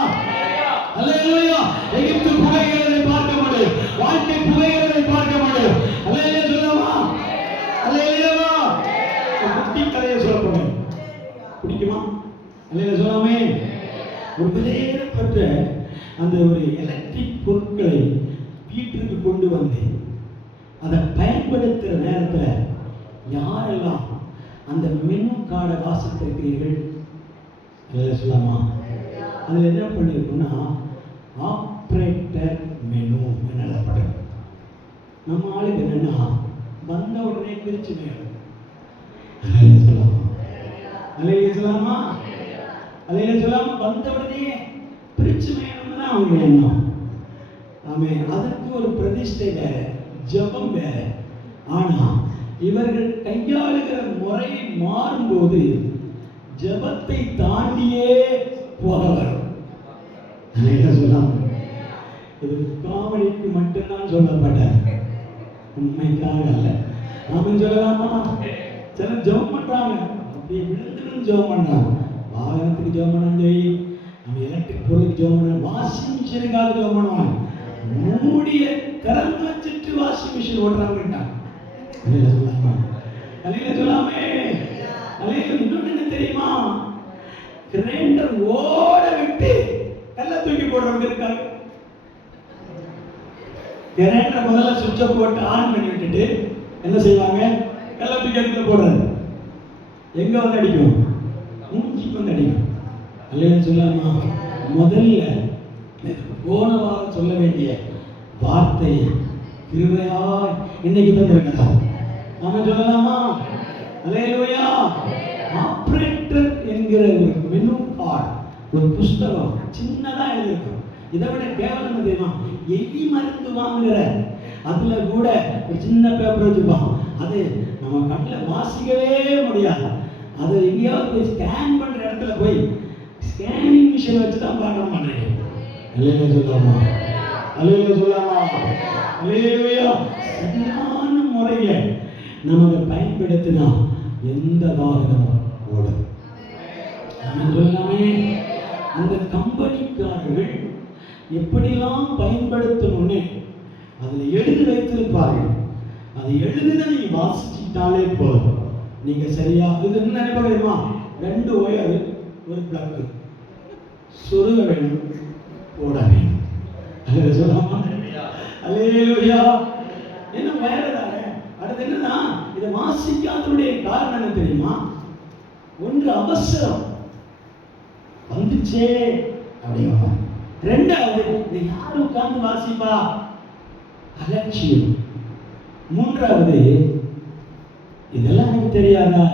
அல்லேலூயா. எகிப்து புகைகிறதை பார்க்க முடியும், வாழ்க்கை புகைகிறதை பார்க்க முடியும். அல்லேலூயா சொல்லாமா? அல்லேலூயா. குட்டி கதையை சொல்ல போறேன், பிடிக்குமா? அல்லேலூயா சொல்லாமே. ஒரு விலையேறப்பட்ட அந்த ஒரு எலக்ட்ரிக் பொருட்களை வீட்டிற்கு கொண்டு வந்தேன். அதை பயன்படுத்துகிற நேரத்தில் யாரெல்லாம் அந்த மெனு கார்டை வாசித்திருக்கிறீர்கள்? அல்லேலூயா சொல்லாமா? அதில் என்ன பண்ணியிருக்கோம்னா ஆப்ரேட்டர் மெனு எழுதப்படும். நம்ம ஆளுக்கு என்னன்னா வந்த உடனே பிரிச்சு மேலும். அல்லேலூயா சொல்லாமா? அல்லேலூயா சொல்லாமா? அல்லேலூயா சொல்லாமா? வந்த உடனே பிரிச்சு மேலும் தான் அவங்க எண்ணம். ஆமென். அதற்கு ஒரு பிரதிஷ்டை வேற, ஜெபம் வேற. ஆனா இவர்கள் கையாளுகிற முறை மாறும்போது ஜெபத்தை தாண்டியே போக வரும். இது காமெடிக்கு மட்டும்தான் சொல்லப்பட்ட, உண்மைக்காக அல்ல. நாம சொல்லலாமா? சிலர் ஜெபம் பண்றாங்க, அப்படியே விழுந்து ஜெபம் பண்றாங்க. வாகனத்துக்கு ஜெபம் பண்ண, நம்ம எலக்ட்ரிக் பொருளுக்கு ஜெபம் பண்ண, வாஷிங் மிஷினுக்காக ஜெபம் பண்ணுவாங்க. மூடிய திறந்து வச்சுட்டு வாஷிங் மிஷின் ஓட்டுறாங்க. அல்லேலூயா சொல்லாமா? அல்லேலூயா சொல்லாமே. அல்லேலூயா. இன்னொன்னு என்ன தெரியுமா? கிரைண்டர் ஓட விட்டு கல்ல தூக்கி போடுறவங்க இருக்காங்க. கிரைண்டர் முதல்ல சுவிட்சை போட்டு ஆன் பண்ணி விட்டுட்டு என்ன செய்வாங்க? கல்ல தூக்கி எடுத்து போடுறது. எங்க வந்து அடிக்கும்? மூஞ்சிக்கு வந்து அடிக்கும். அல்லேலூயா சொல்லாமா? முதல்ல போன வாரம் சொல்ல வேண்டிய வார்த்தை கிருபையாய் இன்னைக்கு தந்திருக்கிறா. நாம சொல்லலாமா? அல்லேலூயா. ஆப்ரேட்டர் என்கிற ஒரு மெனு கார்டு, ஒரு புஸ்தகம் சின்னதா எழுதிருக்கும். இதை விட கேவலம் தெரியுமா, எலி மருந்து வாங்குற அதுல கூட ஒரு சின்ன பேப்பர் வச்சுப்பான். அது நம்ம கண்ணில் வாசிக்கவே முடியாது. அதை எங்கேயாவது போய் ஸ்கேன் பண்ற இடத்துல போய் ஸ்கேனிங் மிஷின் வச்சு தான் பார்க்க மாட்டேங்க. அல்லேலூயா சொல்லாமா, அல்லேலூயா சொல்லாமா, அல்லேலூயா. சரியான முறையில நமக்கு பயன்படுத்தினா எந்த வாகனமும் ஓடும். சொல்லாமே. அந்த கம்பெனிக்காரர்கள் எப்படிலாம் பயன்படுத்தணும்னு அதுல எழுதி வைத்திருப்பார்கள். அது எழுதுன நீங்க வாசிச்சுட்டாலே போதும். நீங்க சரியா இது என்ன நினைப்பா, 2 ஒயர் ஒரு பிளக் சொருக வேணும், போட வேணும். அல்லேலூயா சொல்லாமா, அல்லேலூயா. என்ன ஒயர் தானே. அடுத்து என்னன்னா, இதை வாசிக்காதனுடைய காரணம் என்ன தெரியுமா? ஒன்று அவசரம் வந்துச்சே அப்படிங்க. 2வது இதை யாரு உட்கார்ந்து வாசிப்பா, அலட்சியம். 3வது இதெல்லாம் எனக்கு தெரியாதா,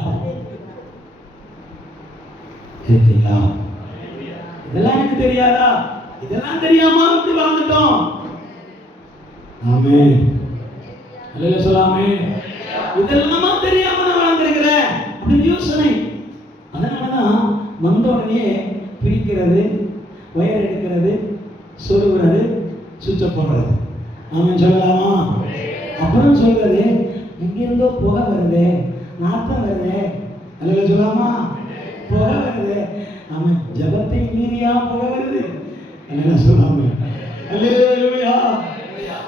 இதெல்லாம் எனக்கு தெரியாதா, இதெல்லாம் தெரியாம இப்படி வாழ்ந்துட்டோம். ஆமென், அல்லேலூயா சொல்லாமே. இதெல்லாம் தெரியாம நான் வாழ்ந்திருக்கிறேன் அப்படின்னு யோசனை. அதனாலதான் வந்த உடனே பிரிக்கிறது, ஒயர் எடுக்கிறது, சொருகிறது, சுவிட்ச போடுறது. ஆமென் சொல்லலாமா. அப்புறம் சொல்றது, எங்கிருந்தோ புகை வருது, நாட்டம் வருது. அல்லேலூயா சொல்லாமா, புகை வருது. ஆமென், ஜபத்தை மீறியா புகை வருது. அல்லேலூயா சொல்லாமே, அல்லேலூயா,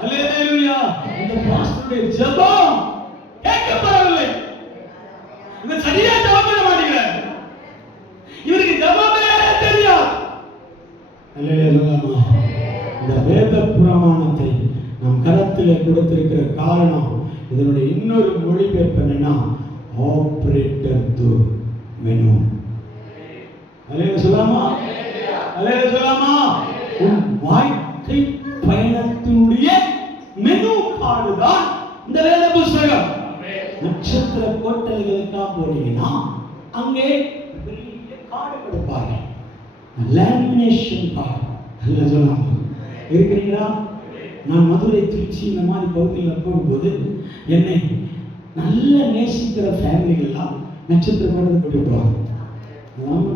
அல்லேலூயா. இந்த பாஸ்டருடைய ஜபம் கேட்கப்படவில்லை. இவர் சரியா ஜபம் பண்ண மாட்டேங்கிறார். இவருக்கு ஜபமே தெரியாது. அல்லேலூயா சொல்லாமா. இந்த வேத பிரமாணத்தை நம் கரத்திலே கொடுத்திருக்கிற காரணம், இதனுடைய இன்னொரு மொழிபெயர்ப்பு என்னன்னா, ஆபரேட்டர் டு மெனு. அல்லேலூயா சொல்லாமா, அல்லேலூயா சொல்லாமா. உன் வாழ்க்கை பயணத்தினுடைய மெனு கார்டு தான் இந்த வேத புஸ்தகம். நட்சத்திர கோட்டல்களுக்கா போனீங்கன்னா அங்கே பெரிய கார்டு கொடுப்பாங்க, லேமினேஷன் கார்டு. அல்லேலூயா சொல்லாமா. இருக்கிறீங்களா? நான் மதுரை, திருச்சி இந்த மாதிரி பகுதியில் போகும்போது என்னை நல்ல நேசிக்கிற ஃபேமிலிகள்லாம் நட்சத்திர கோட்டத்தை போட்டுவிடுவாங்க.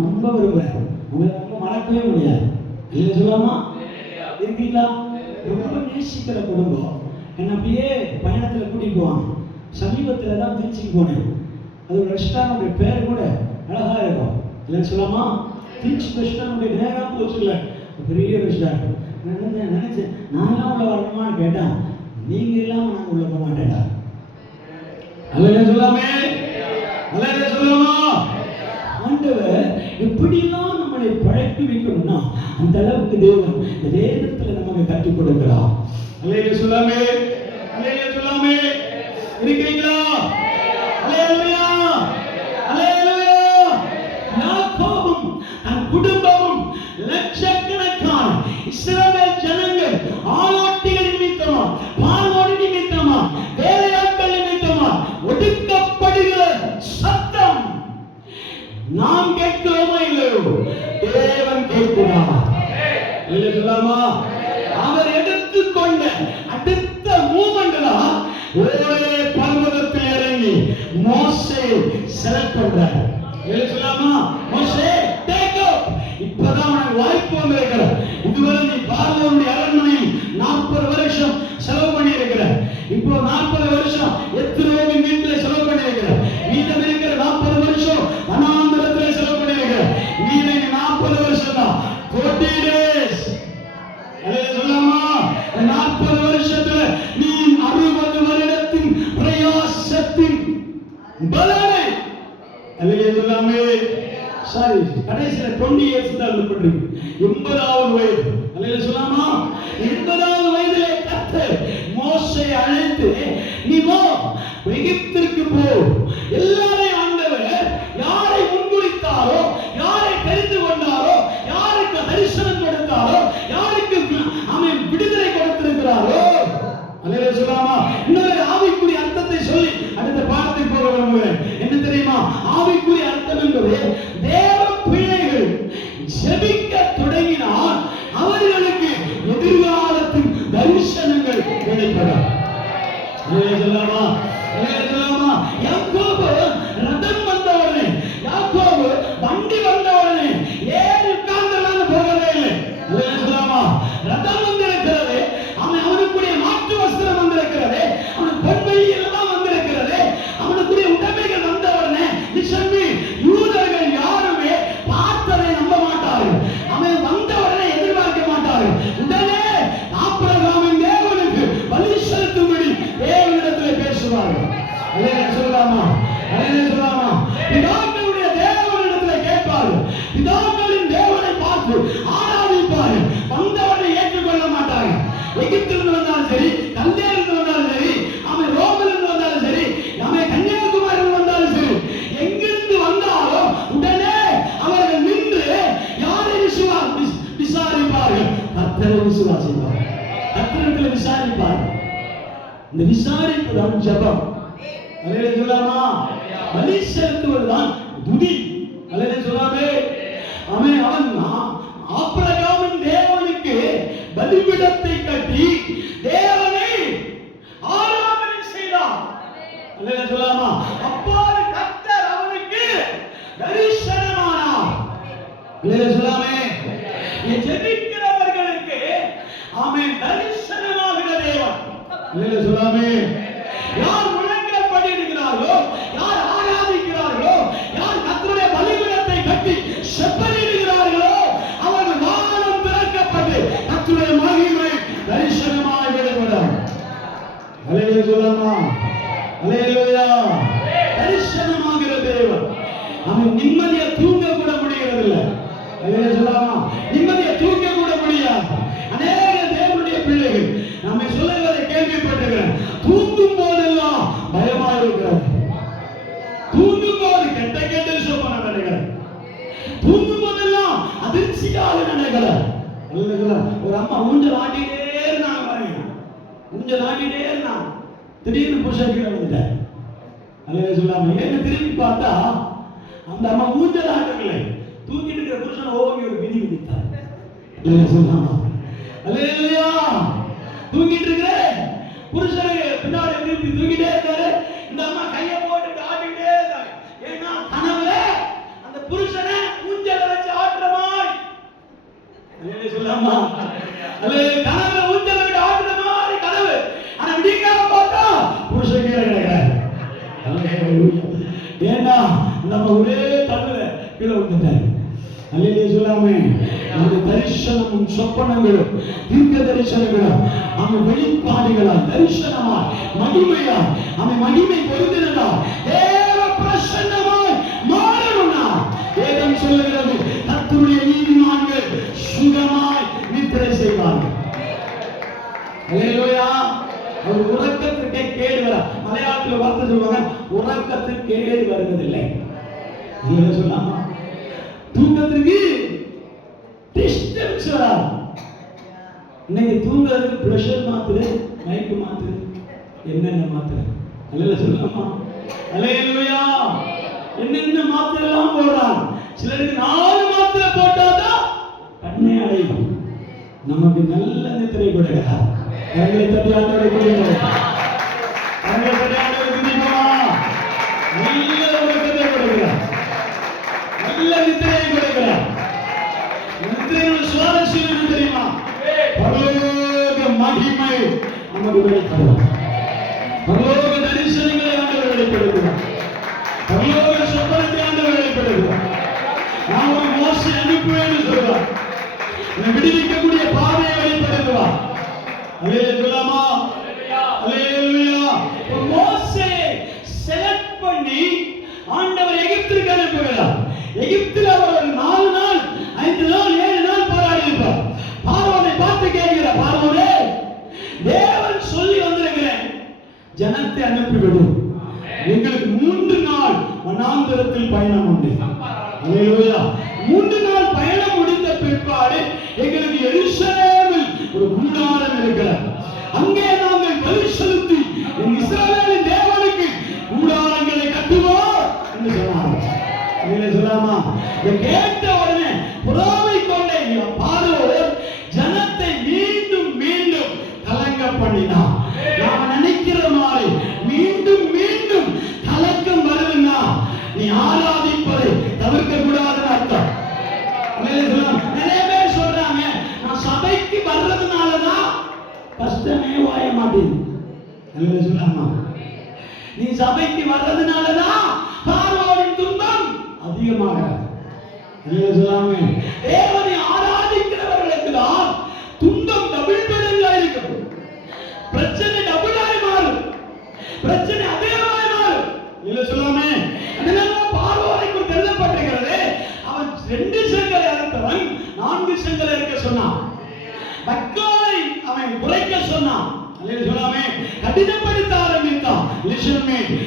நம்ப விரும்புகிறேன், உங்களை ரொம்ப மறக்கவே முடியாது. அல்லேலூயா சொல்லாமா. இருக்கீங்களா? ரொம்ப நேசிக்கிற குடும்பம் என்னை அப்படியே பயணத்தில் கூட்டிட்டு போவாங்க. சமீபத்தில் தான் திருச்சிக்கு போனேன். அது ஒரு ரெஸ்டாரண்ட் பேர் கூட அழகா இருக்கும். இல்லைன்னு சொல்லாமா, திருச்சி ரெஸ்டாரண்ட் நேராக போச்சுல, பெரிய ரெஸ்டாரண்ட். நினைச்சேன் நான்லாம் உள்ள வரணுமான்னு கேட்டேன். நீங்க இல்லாம நான் உள்ள போக மாட்டேன்டா. அல்லேலூயா சொல்லாமே, அல்லேலூயா சொல்லாமா. ஆண்டவர் எப்படிலாம் நம்மளை பழக்கி வைக்கணும்னா அந்த அளவுக்கு தேவன் இந்த வேதத்துல நமக்கு கற்றுக் கொடுக்கிறார். அல்லேலூயா சொல்லாமே, அல்லேலூயா சொல்லாமே. இருக்கீங்களா? அல்லேலூயா, அல்லேலூயா. யாக்கோபும் தன் குடும்பமும் லட்சக்கணக்கான இஸ்ரவேல் ஜனங்கள் ஆளோட்டிகள் நிமித்தமா, பால்வோடு நிமித்தமா, வேலையாட்கள் நிமித்தமா ஒடுக்கப்படுகிற சத்தம் நாம் கேட்கிறோமா இல்லையோ, தேவன் கேட்கிறார். சொல்லலாமா? அவர் எடுத்துக்கொண்ட அடுத்த மூமெண்ட்ல ஒரே பர்வதத்தில் இறங்கி மோசே செலக்ட் பண்றார். சொல்லலாமா? மோசே டேக் அப். இப்பதான் உனக்கு வாய்ப்பு வந்திருக்கிற. இதுவரை நீ பார்வோனுடைய அரண்மனையில் 40 வருஷம் செலவு பண்ணி இருக்கிற. இப்போ 40 வருஷம் எத்திரோவின் வீட்டில் செலவு பண்ணி இருக்கிற. மீதம் இருக்கிற 40 வருஷம் வனாந்தரத்தில் செலவு பண்ணி இருக்கிற. மீதம் 40 வருஷம் தான் 40 days. சொல்லலாமா? 40 வருஷத்துல நீ 60 வருடத்தின் பிரயாசத்தின் பலனை சொல்லாமே. சாரி, கடைசியில 20 years தான் எழுதப்பட்டிருக்கு. 80வது வயது. அல்லேலூயா சொல்லாமா. 80வது வயதிலே கர்த்தர் மோசேயை அழைத்து, நீ போ, எகிப்திற்கு போ. எல்லாரையும் ஆண்டவர் யாரை முன்குறித்தாரோ, யாரை தெரிந்து கொண்டாரோ, யாருக்கு தரிசனம் கொடுத்தாரோ, யாருக்கு அவன் விடுதலை கொடுத்திருக்கிறாரோ. அல்லேலூயா சொல்லாமா. இன்னொரு ஆவிக்குரிய அர்த்தத்தை சொல்லி அடுத்த பாடத்துக்கு போக விரும்புகிறேன். என்ன தெரியுமா? ஆவிக்குரிய அர்த்தம் என்பது தேவ பிள்ளைகள் ஜெபிக்க தொடங்கினால் அவர்களுக்கு சொல்லலாமா? சொல்லலாமா? யாக்கோபு ரதம் வந்த உடனே, யாக்கோபு வண்டி வந்த உடனே ஏறி உட்கார்ந்து போகவே இல்லை. சொல்லலாமா? ரதம் வந்திருக்கிறது, அவனுக்குரிய மாற்று வஸ்திரம் வந்திருக்கிறது, அவனுக்கு பொன்வெள்ளி எல்லாம் வந்திருக்கிறது, அவனுக்குரிய உடைமைகள் வந்த உடனே நிச்சயமே யூதர்கள் யாருமே பார்த்ததை நம்ப மாட்டார்கள். அவன் வந்த உடனே எதிர்பார்க்க மாட்டார்கள். உடனே ஆபிரகாமின் தேவனுக்கு பலி செலுத்தும்படி தேவனிடத்தில் பேசுவார்கள். சொல்லலாமா? சொல்லலாமா? பிதாக்களுடைய தேவனிடத்தில் கேட்பார்கள். பிதாக்களின் தேவனை பார்த்து ஆராதிப்பார்கள். வந்தவனை ஏற்றுக்கொள்ள மாட்டார்கள். எகிப்திலிருந்து வந்தாலும் சரி, கல்லேருந்து வந்தாலும் சரி, அவன் ரோமிலிருந்து வந்தாலும் சரி, அவன் கன்னியாகுமரியில் வந்தாலும் சரி, எங்கிருந்து வந்தாலும் உடனே அவர்கள் நின்று யாரை விசாரிப்பார்கள்? கர்த்தரை விசுவாசிப்பார்கள். கர்த்தரை விசாரிப்பார்கள். இந்த விசாரிப்பு தான் ஜெபம். அல்லேலூயா சொல்லாமா? பலி செலுத்துவதுதான் துதி. அல்லேலூயா சொல்லாமே? அவன் ஆபிரகாமின் தேவனுக்கு பலிபீடத்தை கட்டி தேவனை ஆராதனை செய்தான். அல்லேலூயா சொல்லாமா? அப்போது கர்த்தர் அவனுக்கு தரிசனமானார். அல்லேலூயா சொல்லாமே? ஜெபிக்கிறவர்களுக்கு ஆமென் தரிசனமாகிற தேவன். அல்லேலூயா சொல்லாமே? யார் முழங்கல் படிக்கிறார்களோ, யார் ஆராதிக்கிறார்களோ, யார் கர்த்தருடைய பலிபீடத்தை கட்டி செப்பனிடுகிறார்களோ, அவர்கள் வானம் திறக்கப்பட்டு கர்த்தருடைய மகிமை தரிசனமாய் வெளிப்படும். அல்லேலூயா சொல்லாமா? அல்லேலூயா. தரிசனமாகிற தேவன். அவன் நிம்மதியா தூங்க கூட முடியறதில்லை. அல்லேலூயா சொல்லாமா? நிம்மதியா தூங்க கூட முடியாது. அநேக தேவனுடைய பிள்ளைகள் நம்மை சொல்லுவதை கேள்விப்பட்டிருக்கிறேன். தூங்கும் போதெல்லாம் பயமா இருக்கிறது. தூங்கும் போது கெட்ட கெட்ட சொப்பன நினைக்கிறேன். தூங்கும் போதெல்லாம் அதிர்ச்சியாக நினைக்கிறேன். ஒரு அம்மா ஊஞ்சல் ஆட்டிட்டே இருந்தாங்க பாருங்க. ஊஞ்சல் ஆட்டிட்டே இருந்தாங்க. திடீர்னு புருஷன் கீழே வந்துட்டார். அல்லேலூயா சொல்லாம? என்ன திரும்பி பார்த்தா அந்த அம்மா ஊஞ்சல் ஆட்டவில்லை, தூங்கிட்டு இருக்கிற புருஷன் ஓங்கி ஒரு மிதி மிதித்தார். அல்லேலூயா சொல்லாமா? அல்லேலூயா. தூங்கிட்டு இருக்கிற புருஷனுக்கு பின்னாடி திருப்பி தூங்கிட்டே இருக்காரு. இந்த அம்மா கையை போட்டு ஆட்டிட்டே இருக்காங்க. ஏன்னா கனவுல அந்த புருஷனை ஊஞ்சல வச்சு ஆட்டுற மாதிரி. அல்லேலூயா சொல்லாமா? அல்லேலூயா. கனவுல ஊஞ்சல வச்சு ஆட்டுற மாதிரி கனவு. ஆனா விடிகால பார்த்தா புருஷன் கீழே கிடக்கிறார். அல்லேலூயா. ஏன்னா நம்ம ஒரே தள்ளுல கீழே விட்டுட்டாரு. அல்லேலூயா சொல்லாமே? அந்த தரிசனமும் சொப்பனங்களும் தீர்க்க தரிசனங்களும் அவன் வெளிப்பாடுகளா தரிசனமா மகிமையா அவன் மகிமை பொருந்தினா தேவ பிரசன்னமாய் மாறணும்னா வேதம் சொல்லுகிறது கர்த்தருடைய நீதிமான்கள் சுகமாய் நித்திரை செய்வார்கள். அல்லேலூயா. ஒரு உறக்கத்துக்கே கேடு வர, மலையாளத்தில் வார்த்தை சொல்லுவாங்க, உறக்கத்துக்கு கேடு வருவதில்லை. அல்லேலூயா சொல்லாமா? தூக்கத்திற்கு டிஸ்டர்ப்ஸ் வராது. இன்னைக்கு தூங்குறதுக்கு பிரஷர் மாத்திரை, மைக்கு மாத்திரை, என்னென்ன மாத்திரை. அல்லேலூயா சொல்லாமா? அல்லேலூயா. என்னென்ன மாத்திரை எல்லாம் போடுறாங்க. சிலருக்கு 4 மாத்திரை போட்டாதான் கண்ணை அடையும். நமக்கு நல்ல நித்திரை கொடுக்கிறார். கண்களை தட்டி ஆண்டவரை கொடுக்கிறார். கண்களை தட்டி ஆண்டவரை துதிப்போம். நல்ல உறக்கத்தை கொடுக்கிறார். நல்ல நித்திரையை கொடுக்கிறார். நித்திரையோட சுவாரஸ்யம் என்ன தெரியுமா? பரலோக மகிமை நமக்கு வெளிப்படும். பரலோக தரிசனங்களை ஆண்டவர் வெளிப்படுத்துவார். பரலோக சொப்பனத்தை ஆண்டவர் வெளிப்படுத்துவார். நான் ஒரு மோசே அனுப்புவேன்னு சொல்றார். விடுவிக்கக்கூடிய பாதையை வெளிப்படுத்துவார். அல்லேலூயா சொல்லாமா? அல்லேலூயா. மோசே செலக்ட் பண்ணி ஆண்டவர் எகிப்திற்கு அனுப்புகிறார். எகிப்தில் அவர் 4 நாள் 5 நாள் 7 நாள் போராடி இருப்பார். பார்வோனை பார்த்து கேட்கிறார், பார்வோனே, தேவன் சொல்லி வந்திருக்கிறேன், ஜனத்தை அனுப்பிவிடும். எங்களுக்கு 3 நாள் வனாந்தரத்தில் பயணம் உண்டு. அல்லேலூயா. 3 நாள் பயணம் முடிந்த பிற்பாடு எங்களுக்கு எருசலேமில் ஒரு கூடாரம் இருக்கிறது. அங்கே நாங்கள் பலி செலுத்தி இஸ்ரவேலின் தேவனுக்கு கூடாரங்களை கட்டுவோம் என்று சொன்னார். சொல்லாமா? கேட்ட உடனே புறாவை கொண்ட பார்வோன் ஜனத்தை மீண்டும் மீண்டும் கலங்க பண்ணினான். நாம நினைக்கிற மாதிரி கஷ்டமே வாய மாட்டேன். சொல்லாமா, நீ சபைக்கு வர்றதுனாலதான் பார்வோனின் துன்பம் அதிகமாக. சொல்லாமே, தேவனை ஆராதிக்கிறவர்களுக்கு தான் துன்பம் டபுள் மடங்கா இருக்கும். பிரச்சனை டபுளாய் மாறும், பிரச்சனை அதிகமாய் மாறும். இல்ல சொல்லாமே, அதனால பார்வோனை குறித்து எழுதப்பட்டிருக்கிறது, அவன் 2 செங்கலை அறுத்தவன் 4 செங்கலை இருக்க சொன்னான். பக்காலை அவன் குறைக்க சொன்னான். சொல்லாமே, கடினப்படுத்த ஆரம்பித்தான்.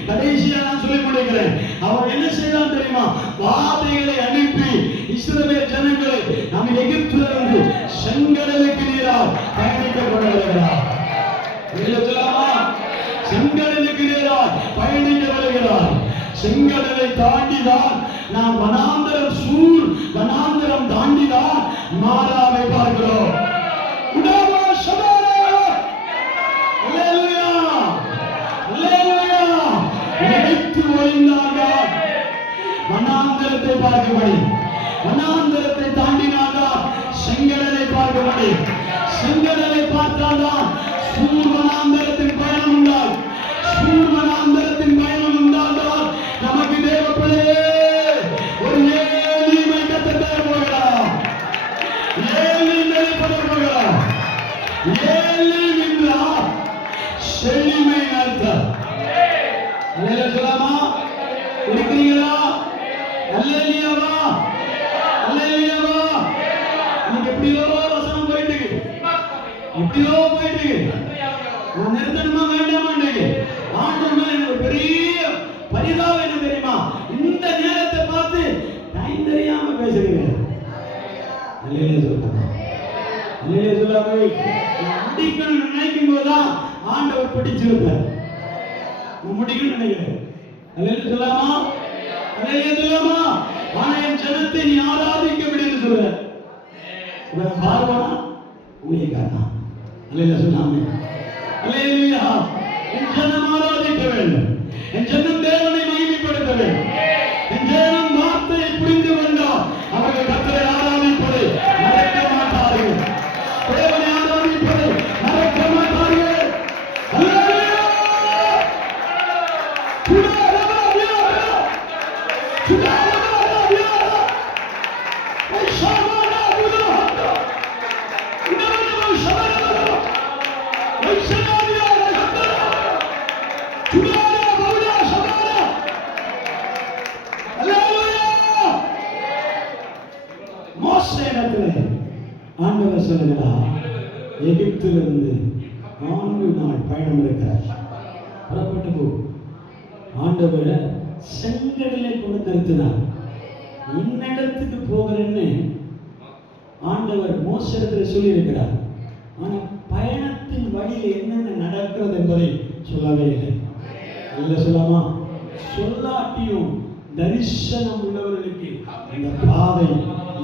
கடைசியா நான் சொல்லி முடிக்கிறேன். அவன் என்ன செய்தான் தெரியுமா? வாதைகளை அனுப்பி இஸ்ரவேல் ஜனங்களை நம்ம எகிப்திலிருந்து செங்கடலுக்கு நீரால் பயணிக்க கொண்டு வருகிறார். செங்கடலுக்கு நீரால் பயணிக்க வருகிறார். செங்கடலை தாண்டிதான் நாம் வனாந்தரம் தாண்டிதான் மாறாவை பார்க்கிறோம். வனாந்தரத்தை பார்க்கபடி, வனாந்தரத்தை தாண்டினால்தான் செங்கடலை பார்க்கபடி. செங்கடலை பார்த்தால்தான் சூர் வனாந்தரத்தின் பயணம் உண்டால். சூர் வனாந்தரத்தின் பயணம் உண்டால்தான் நமக்கு தேவைப்படையே ஒரு ஏலிமை கத்த போகிறார். ஏலிம் வெளிப்பட போகிறார். ஏலிம் என்றால் செழிமை அர்த்தம். சொல்லாமா, இருக்கிறீங்களா? அல்லேலூயாவா, அல்லேலூயாவா. இன்னைக்கு எப்படியோ வசனம் போயிட்டு இருக்கு, எப்படியோ போயிட்டு இருக்கு. நான் நிறுத்தணுமா வேண்டாமா? ஆண்டவர் மேல எனக்கு பெரிய பரிதாபம் என்ன தெரியுமா? இந்த நேரத்தை பார்த்து டைம் தெரியாம பேசுறீங்க. அல்லேலூயா சொல்லுங்க, அல்லேலூயா சொல்லாமே. முடிக்கணும்னு நினைக்கும் போதுதான் ஆண்டவர் பிடிச்சிருப்பார். முடிக்கணும்னு நினைக்கிறேன். அல்லேலூயா சொல்லாமா, அல்லேலூயா சொல்லாமா. ஆனா என் ஜனத்தை நீ ஆராதிக்க விடுன்னு சொல்ற. பார்வனா ஊழியக்காரனா? அல்லேலூயா சொல்லாமே. அல்லேலூயா. என் ஜனம் ஆராதிக்க வேண்டும். என் ஜனம் தேவனை மகிமைப்படுத்த வேண்டும். என் ஜனம் வார்த்தையை புரிந்து கொண்டால் அவர்கள் கர்த்தரை ஆராதிப்பதை மறக்க மாட்டார்கள். தேவனை ஆராதிப்பதை மறக்க மாட்டார்கள். அல்லேலூயா. ஆண்டவர் சொல்லுகிறார், எகிப்திலிருந்து 4 நாள் பயணம் இருக்கிறார். புறப்பட்டு போ. ஆண்டவர் செங்கடலை கொண்டு நிறுத்தினார். இன்னிடத்துக்கு போகிறேன்னு ஆண்டவர் மோசத்தில் சொல்லி இருக்கிறார். ஆனா பயணத்தின் வழியில் என்னென்ன நடக்கிறது என்பதை சொல்லவே இல்லை. இல்ல சொல்லாமா, சொல்லாட்டியும் தரிசனம் உள்ளவர்களுக்கு இந்த பாதை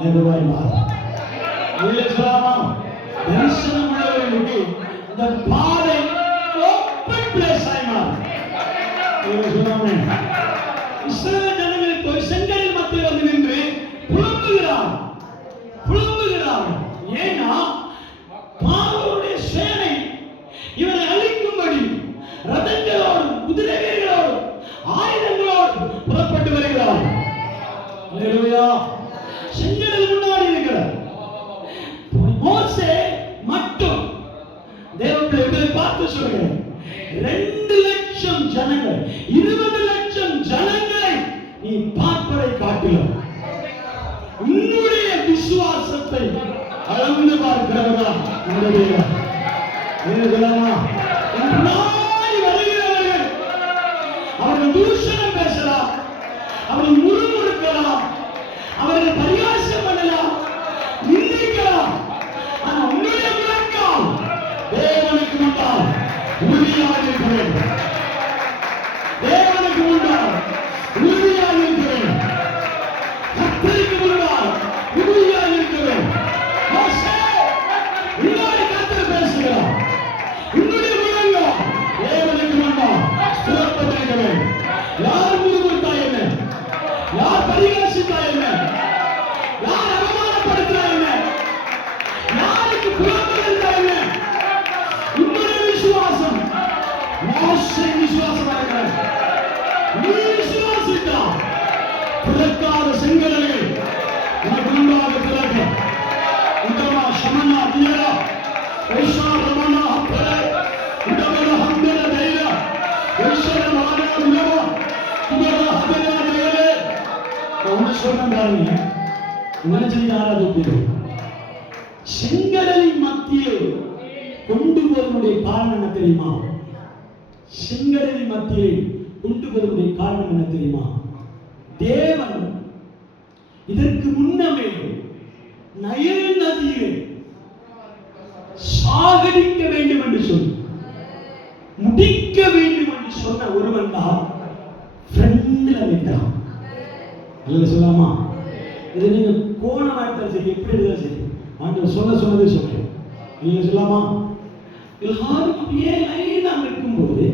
லகுவாய் மாறும். சொல்லாமா, தரிசனம் உள்ளவர்களுக்கு இந்த பாதை ஓப்பன் பிளேஸ் ஆய் மாறும். இஸ்ரவேல் ஜனங்களுக்கு ஒரு செங்கடல் மத்தியில் வந்து நின்று புலம்புகிறார். ஏன்னா பார்வோனுடைய சேனை இவனை அழிக்கும்படி ரதங்களோடும் குதிரை வீரர்களோடும் ஆயுதங்களோடும் புறப்பட்டு வருகிறார். அல்லேலூயா. செங்கடல் முன்னாடி இருக்கிறார். மோசே மட்டும் தேவனை பார்த்து சொல்கிறேன், 2 லட்சம் ஜனங்கள், 20 லட்சம் ஜனங்களை நீ பார்ப்பதை காட்டிலும் உன்னுடைய விசுவாசத்தை அளந்து பார்க்கிறவரா வருகிறவர்கள் அவர்கள் தூஷணம் பேசலாம், அவர்கள் முறுமுறுக்கலாம், அவர்கள் பரிகாசம் பண்ணலாம், நிந்திக்கலாம். ஆனா உன்னுடைய முழக்கம் தேவனுக்கு முன்னால் உறுதியாக இருக்க வேண்டும். தேவனுக்கு முன்னால் உறுதியாக இருக்க வேண்டும். கர்த்தருக்கு முன்னால் உறுதியாக இருக்க வேண்டும். மோசே, உன்னோடு கர்த்தர் மோசே விசுவாசமாக இருக்கிறார். நீ விசுவாசித்தா திறக்காத செங்கடல்கள் உனக்கு முன்பாக திறக்கும். உத்தமா சமனா தியரா ஐஷா ரமணா அப்பல உடவர ஹந்தர தைரா ஐஷா மானா உலவா உடவர ஹதரா தைரே. ஒன்று சொன்னாங்க, நினைச்சது யாராவது செங்கடலின் மத்தியில் கொண்டு போவதனுடைய காரணம் என்ன தெரியுமா? செங்கடலின் மத்தியில் கொண்டு போவதனுடைய காரணம் என்ன தெரியுமா? தேவன் இதற்கு முன்னமே நைல் நதியை சாகடிக்க வேண்டும் என்று சொல்லி முடிக்க வேண்டும் என்று சொன்ன ஒருவன் தான் ஃப்ரெண்ட்ல வைக்கிறான். அல்ல சொல்லாமா? இதை நீங்க கோணமா இருந்தாலும் சரி, எப்படி இருந்தாலும் சரி, ஆண்டவர் சொன்னதே சொல்றேன். நீங்க சொல்லாமா? எல்லாரும் அப்படியே லைனா இருக்கும்போது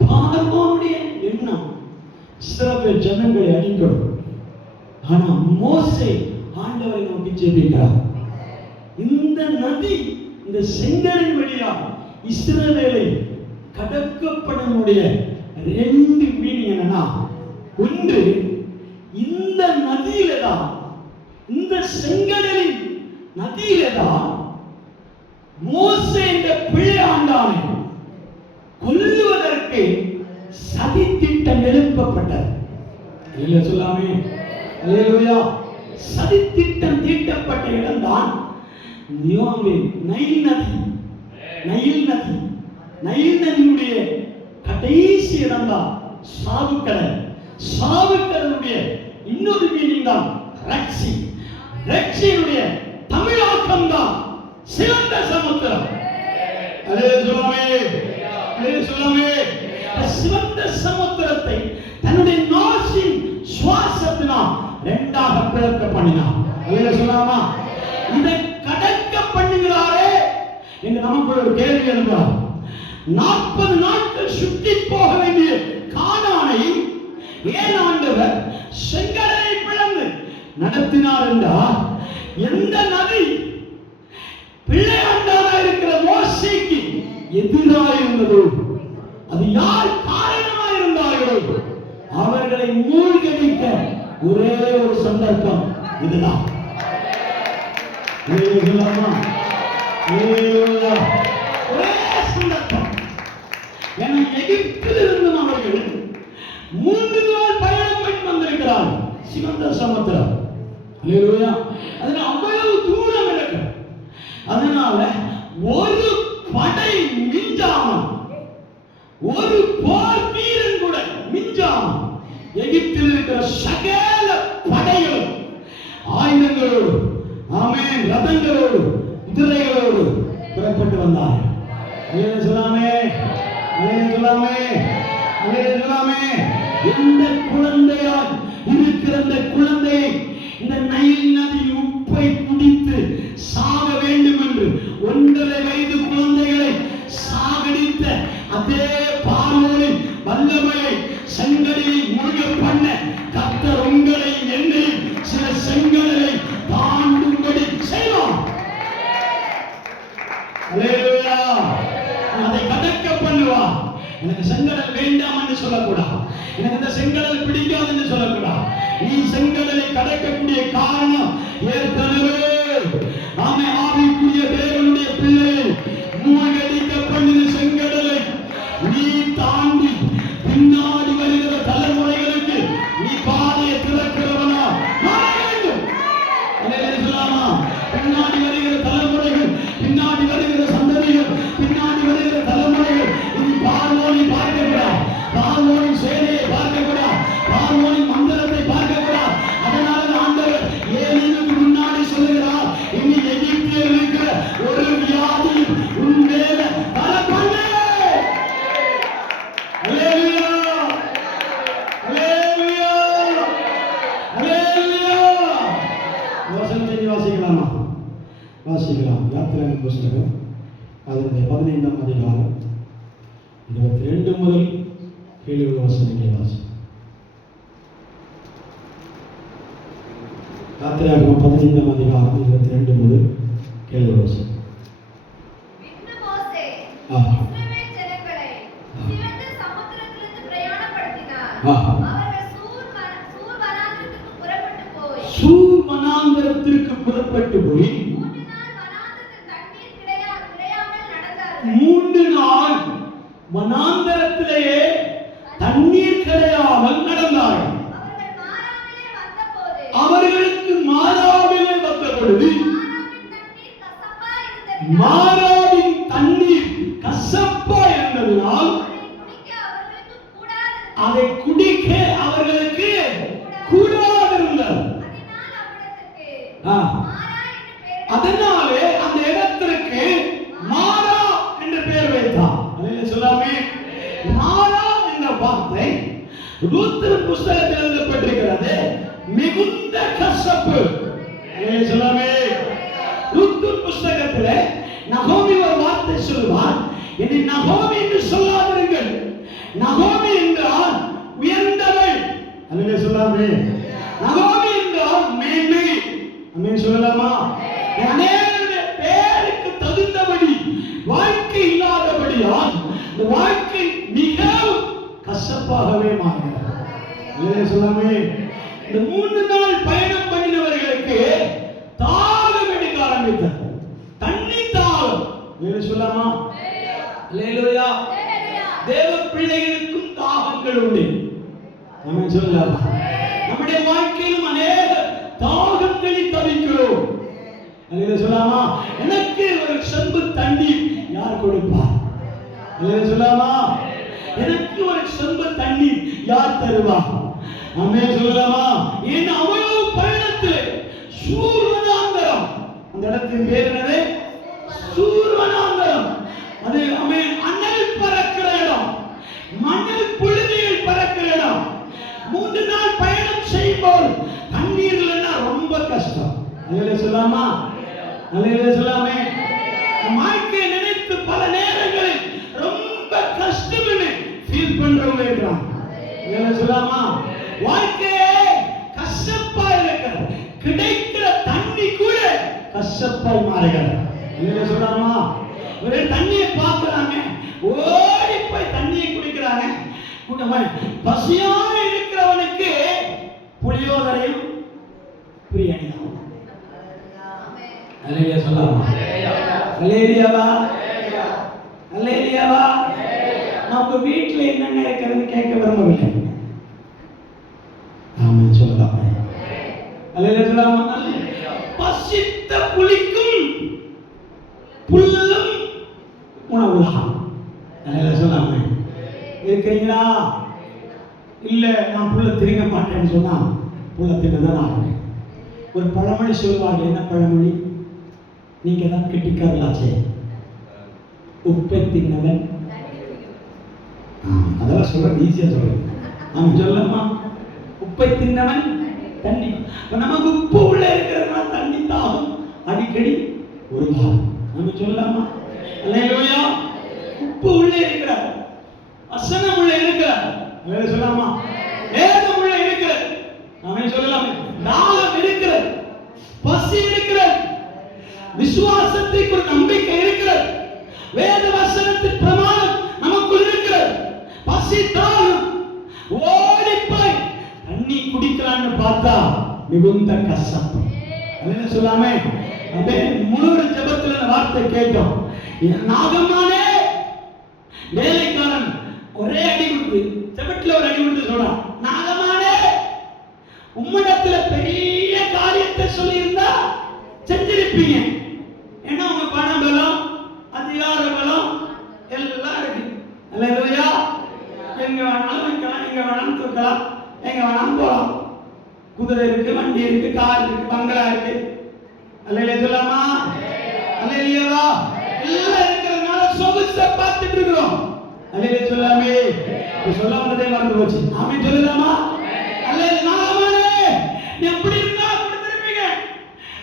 பார்வோனுடைய எண்ணம் இஸ்ரவேல் ஜனங்களை அழிக்கணும். ஆனா மோசே ஆண்டவரை நோக்கி ஜெபிக்கிறார். இந்த நதி, இந்த செங்கடலின் வழியா இஸ்ரவேலை கடக்கப்படனுடைய ரெண்டு மீனிங் என்னன்னா, ஒன்று இந்த நதியில தான், இந்த செங்கடலின் நதியில தான் மோசே என்ற பிள்ளையாண்டானை கொல்லுவதற்கு சதி திட்டம் எழுப்பப்பட்டது. இல்ல சொல்லாமே? அல்லேலூயா. சதி திட்டம் தீட்டப்பட்ட இடம்தான் நைல் நதி. நைல் நதி, நைல் நதியுடைய கடைசி இடம் தான் சாவுக்கடல். சாவுக்கடலுடைய இன்னொரு மீனிங் தான் ரட்சி. ரட்சியுடைய தமிழாக்கம் தான் சிவந்த சமுத்திரம். சிவந்த சமுத்திரத்தை தன்னுடைய நாசின் சுவாசத்தினால் இரண்டாக பிளக்க பண்ணினார். சொல்லாமா? இதை கடக்க பண்ணுகிறாரே என்று நமக்கு ஒரு கேள்வி எழுந்தார். 40 நாட்கள் சுற்றி போக வேண்டிய கானானை ஏன் ஆண்டவர் செங்கடலை பிளந்து நடத்தினார் என்றால், எந்த நதி பிள்ளையாண்டானா இருக்கிற மோசேக்கு எதிராக இருந்ததோ, அது யார் காரணமாக இருந்தார்களோ அவர்களை மூழ்கடிக்க ஒரே ஒரு சந்தர்ப்பம் இதுதான். ஒரே சந்தர்ப்பம். என எகிப்தில் இருந்தும் அவர்கள் 3 நாள் பயணம் பண்ணி வந்திருக்கிறார்கள் சிவந்த சமுத்திரம். அதனால அவ்வளவு தூரம் இருக்கு. அதனால ஒரு படை மிஞ்சாமல், ஒரு போர் வீரன் கூட மிஞ்சாமல் எகிப்தில் இருக்கிற சகல படைகளும் ஆயுதங்களோடு, ஆமென், ரதங்களோடு, குதிரைகளோடு புறப்பட்டு வந்தார்கள். சொல்லாமே? எந்த குழந்தையால் இருக்கிற அந்த குழந்தையை இந்த நைல் நதி உப்பை குடித்து சாக வேண்டும் என்று 1.5 வயது குழந்தைகளை சாகடித்த அதே பார்வோனின் வல்லமையை செங்கடலில் மூழ்க பண்ண கர்த்தர் உங்களை என்னை சில செங்கடலை தாண்டும்படி செய்வார். அல்லேலூயா. அதை கடக்க பண்ணுவார். எனக்கு செங்கடல் வேண்டாம் என்று சொல்லக்கூடாது. எனக்கு இந்த செங்கடல் பிடிக்காது என்று சொல்லக்கூடாது. நீ செங்கடலை கடக்கக்கூடிய காரணம் ஏற்கனவே நாமே ஆவிக்குரிய தேவனுடைய பிள்ளையை மூழ்கடிக்க பண்ணின செங்கடலை நீ தாண்டி பின்னாடி வருகிற தலைமுறைகளுக்கு நீ பாதையை திறக்கிறவனா மாற வேண்டும். சொல்லாமா? பின்னாடி வருகிற தலைமுறைகள், பின்னாடி வருகிற சந்ததிகள், பின்னாடி வருகிற தலைமுறைகள் இனி பார்வோனை பார்க்கக்கூடாது, பார்வோனின் சேனையை பார்க்கக்கூடாது, பார்வோனின் மந்திரத்தை பார்க்கக்கூடாது. அதனால ஆண்டவர் ஏலியனுக்கு முன்னாடி சொல்லுகிறார், இனி எகிப்தில் இருக்கிற ஒரு வியாதி உன் மேல வர பண்ணு. அல்லேலூயா, அல்லேலூயா, அல்லேலூயா. வசனத்தை வாசிக்கலாமா? வாசிக்கலாம். யாத்திராகம புத்தகம் அதனுடைய 15ஆம் அதிகாரம் 22 முதல் 7 வசனங்களை வாசிக்கலாம். யாத்திராகம 15ஆம் அதிகாரம் 22 முதல் 7 வசனம். வெட்கப்பட்டு போய் 3 நாள்3 நாள் வனாந்தரத்தில் தண்ணீர் கிடையாமல் நடந்தார்கள். வனாந்தரத்திலேயே தண்ணீர் கிடையாமல் நடந்தார்கள். அவர்களுக்கு மாறாவிலே வந்த பொழுது மாறாவின் தண்ணீர் கசப்பா இருந்ததினால் அதை குடிக்க அவர்களுக்கு கூடாதிருந்தது. அதனாலே அந்த இடத்திற்கு மாறா என்று பெயர் வைத்தார். அதில் சொல்லாமே மாறா என்ற வார்த்தை ரூத்தின் புஸ்தகத்தில் எழுதப்பட்டிருக்கிறது. மிகுந்த கசப்பு. அதில் சொல்லாமே ரூத்தின் புஸ்தகத்தில் நகோமி ஒரு வார்த்தை சொல்வார். என்னை நகோமி என்று சொல்லாதிருங்கள். நகோமி என்றால் உயர்ந்தவள். அதில் சொல்லாமே நகோமி என்றால் மேன்மை. அமேன் சொல்லலாமா? அநேகருடைய பேருக்கு தகுந்தபடி வாழ்க்கை இல்லாதபடியால் இந்த வாழ்க்கை மிகவும் கசப்பாகவே மாறுகிறது. சொல்லாமே இந்த 3 நாள் பயணம் பண்ணினவர்களுக்கு தாகம் எடுக்க ஆரம்பித்தது. தண்ணி தாகம். சொல்லாமா? அல்லேலூயா. தேவ பிள்ளைகளுக்கும் தாகங்கள் உண்டு. அமேன் சொல்லலாமா? நம்முடைய வாழ்க்கையிலும் அநேக தாகங்களில் தவிக்கிறோம். அல்லேலூயா சொல்லாமா? எனக்கு ஒரு செம்பு தண்ணீர் யார் கொடுப்பார்? அல்லேலூயா சொல்லாமா? எனக்கு ஒரு செம்பு தண்ணீர் யார் தருவார்? ஆமென் சொல்லலாமா? ஏன் அவ்வளவு பயணத்தில் சூர்வனாந்தரம். அந்த இடத்தின் பேர் என்னது? சூர்வனாந்தரம். அது ஆமென் அனல் பறக்கிற இடம், மணல் புழுதியில் பறக்கிற இடம். 3 நாள் பயணம் செய்யும்போது தண்ணீர் இல்லைன்னா ரொம்ப கஷ்டம். அல்லேலூயா சொல்லாமா? அல்லேலூயா சொல்லாமே? வாழ்க்கையை நினைத்து பல நேரங்களில் ரொம்ப கஷ்டம் ஃபீல் பண்றவங்க இருக்கிறாங்க. அல்லேலூயா சொல்லாமா? வாழ்க்கையே கசப்பா இருக்கிறது. கிடைக்கிற தண்ணி கூட கசப்பாய் மாறுகிறது. அல்லேலூயா சொல்லாமா? ஒரு தண்ணியை பார்க்கறாங்க, ஓடி போய் தண்ணியை குடிக்கிறாங்க. பசியா இருக்கிறவனுக்கு புளியோதரையும் பிரியாணி தான். அல்லேலூயா சொல்லாமா? அல்லேலூயாவா? அல்லேலூயாவா? நம்ம வீட்டில் என்னென்ன இருக்கிறது கேட்க விரும்பவில்லை. ஆமென் சொல்லலாமா? அல்லேலூயா சொல்லாமா? பசித்த புலிக்கும் புல்லும் உணவுதான். அல்லேலூயா சொல்லாமா? இருக்கிறீங்களா? இல்ல நான் புல்ல திரிங்க மாட்டேன்னு சொன்னா புல்ல தின்னதான் ஆகுறேன். ஒரு பழமொழி சொல்வார்கள். என்ன பழமொழி? நீங்க தான் கெட்டிக்காரலாச்சே, உப்பை தின்னவன். அதெல்லாம் சொல்ற ஈஸியா சொல்றேன். நாம சொல்லலாமா? உப்பை தின்னவன் தண்ணி. நமக்கு உப்பு உள்ள இருக்கிறதுனால தண்ணி தாகம் அடிக்கடி ஒரு காலம். நம்ம சொல்லலாமா? அல்லேலூயா. உப்பு உள்ள இருக்கிறார், வசனம் உள்ள இருக்கிறார். அல்லேலூயா சொல்லாமா? வேதம் உள்ள இருக்கிறது. நாம சொல்லலாமே தாகம் இருக்கிறது, பசி இருக்கிறது, விசுவாசத்துக்கு ஒரு நம்பிக்கை இருக்கிறது, வேத வசனத்தின் பிரமாணம் நமக்குள் இருக்கிறது. பசி தாகம் ஓடி போய் தண்ணி குடிக்கலான்னு பார்த்தா மிகுந்த கஷ்டம். அல்லேலூயா சொல்லாமே? அதே முழு ஜெபத்துல வார்த்தை கேட்டோம். நாகமானே வேலைக்காரன் ஒரே அடி கொடுத்து செவட்டில் ஒரு அடி கொடுத்து சொல்றான், நாகமானே உம்மிடத்துல பெரிய காரியத்தை சொல்லி இருந்தா செஞ்சிருப்பீங்க. ஏன்னா உங்க பண பலம், அதிகார பலம் எல்லாம் இருக்கு. அல்லேலூயா. எங்க வேணாலும் வைக்கலாம், எங்க வேணாலும் தூக்கலாம், எங்க வேணாலும் போகலாம். குதிரை இருக்கு, வண்டி இருக்கு, கார் இருக்கு, பங்களா இருக்கு. அல்லேலூயா சொல்லாமா? அல்லேலூயாவா? எல்லாம் இருக்கிறதுனால சொகுசை பார்த்துட்டு இருக்கிறோம். அல்லேலூயா சொல்லாமே? சொல்ல வந்ததே மறந்து போச்சு. ஆமென் சொல்லலாமா? அல்லேலூயா. நாகமானே எப்படி இருந்தா கொடுத்திருப்பீங்க.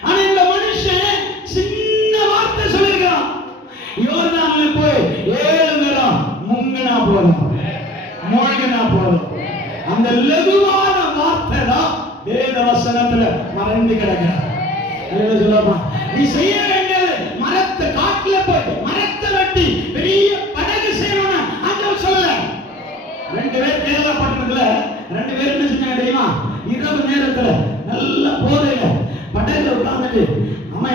ஆனா இந்த மனுஷன் சின்ன வார்த்தை சொல்லிருக்கான். யோர்தான்ல போய் 7 நேரம் முங்கினா போதும், மூழ்கினா போதும். அந்த லகுவான வார்த்தை தான் வேத வசனத்துல மறைந்து கிடக்கிறது. அல்லேலூயா சொல்லாமா? நீ செய்ய வேண்டியது மரத்தை காட்டுல போய் மரத்தை வெட்டி பெரிய படகு செய்யணும் ஆண்டவர் சொல்லல. 2 பேர் கேரளா பட்டணத்துல 2 பேர் என்ன செஞ்சாங்க தெரியுமா? இரவு நேரத்துல நல்ல போதையில படகுல உட்கார்ந்துட்டு அவன்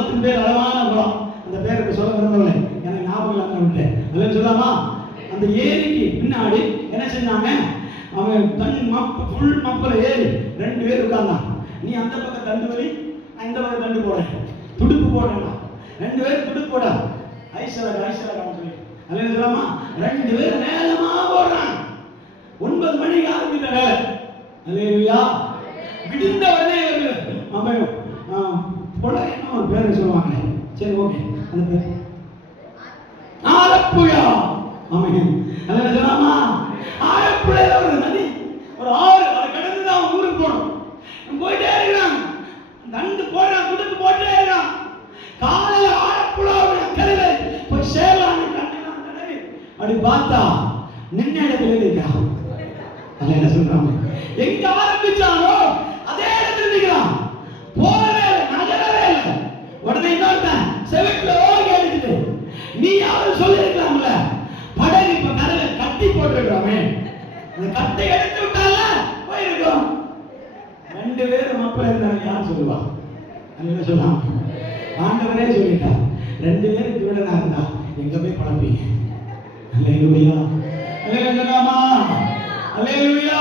குளத்தின் பேர் அழகான குளம். அந்த பேருக்கு சொல்ல விரும்பவில்லை, எனக்கு ஞாபகம் இல்லாம விட்டேன். அதில் சொல்லாமா, அந்த ஏரிக்கு பின்னாடி என்ன செஞ்சாங்க, அவன் ஃபுல் மப்பில் ஏறி 2 பேர் உட்கார்ந்தான். நீ அந்த பக்கம் தண்டு வலி, இந்த பக்கம் தண்டு போட, துடுப்பு போடலாம். 2 பேர் துடுப்பு போட ஐசலகா சொல்லி அதில் சொல்லாமா, 2 பேர் நேரமா போடுறான். 9 மணிக்கு ஆரம்பித்த வேலை. அல்லேலூயா. விடுந்த உடனே அவன் புலைன்னு ஒரு பேரை சொல்லுவாங்களே, சரி ஓகே, அந்த பேர் ஆலப்புழா. ஆமென். அல்லேலூயா சொல்லாமா. ஆலப்புழா ஒரு நதி, ஒரு ஆறு, அதை கடந்து தான் ஊருக்கு போகணும். போயிட்டே இருக்கிறான், தண்டு போடுறான், துடுப்பு போட்டே இருக்கிறான். காலையில் ஆலப்புழாவுடைய கரையில போய் சேரலான்னு கண்ணெல்லாம் தடவி அப்படி பார்த்தா நின்ன இடத்துல இருக்கிறான். அல்ல என்ன சொல்றாங்க, எங்க ஆரம்பிச்சானோ அதே இடத்துல நிற்கிறான். போகவே இல்லை, நகரவே இல்லை. உடனே இன்னொருத்தன் செவிட்டுல ஓகே அடிச்சுட்டு, நீ யாரும் சொல்லியிருக்கலாம்ல, படகு இப்ப கரையில கட்டி போட்டுருக்கிறோமே, அந்த கட்டை எடுத்து விட்டால போயிருக்கோம். 2 பேரும் மப்பிள்ள இருந்தாங்க, யார் சொல்லுவா? அல்ல சொல்லாம ஆண்டவரே சொல்லிட்டார், 2 பேருக்கு விடனா இருந்தா எங்க போய் பழப்பீங்க? அல்லேலூயா. அல்லேலூயாமா. அல்லேலூயா.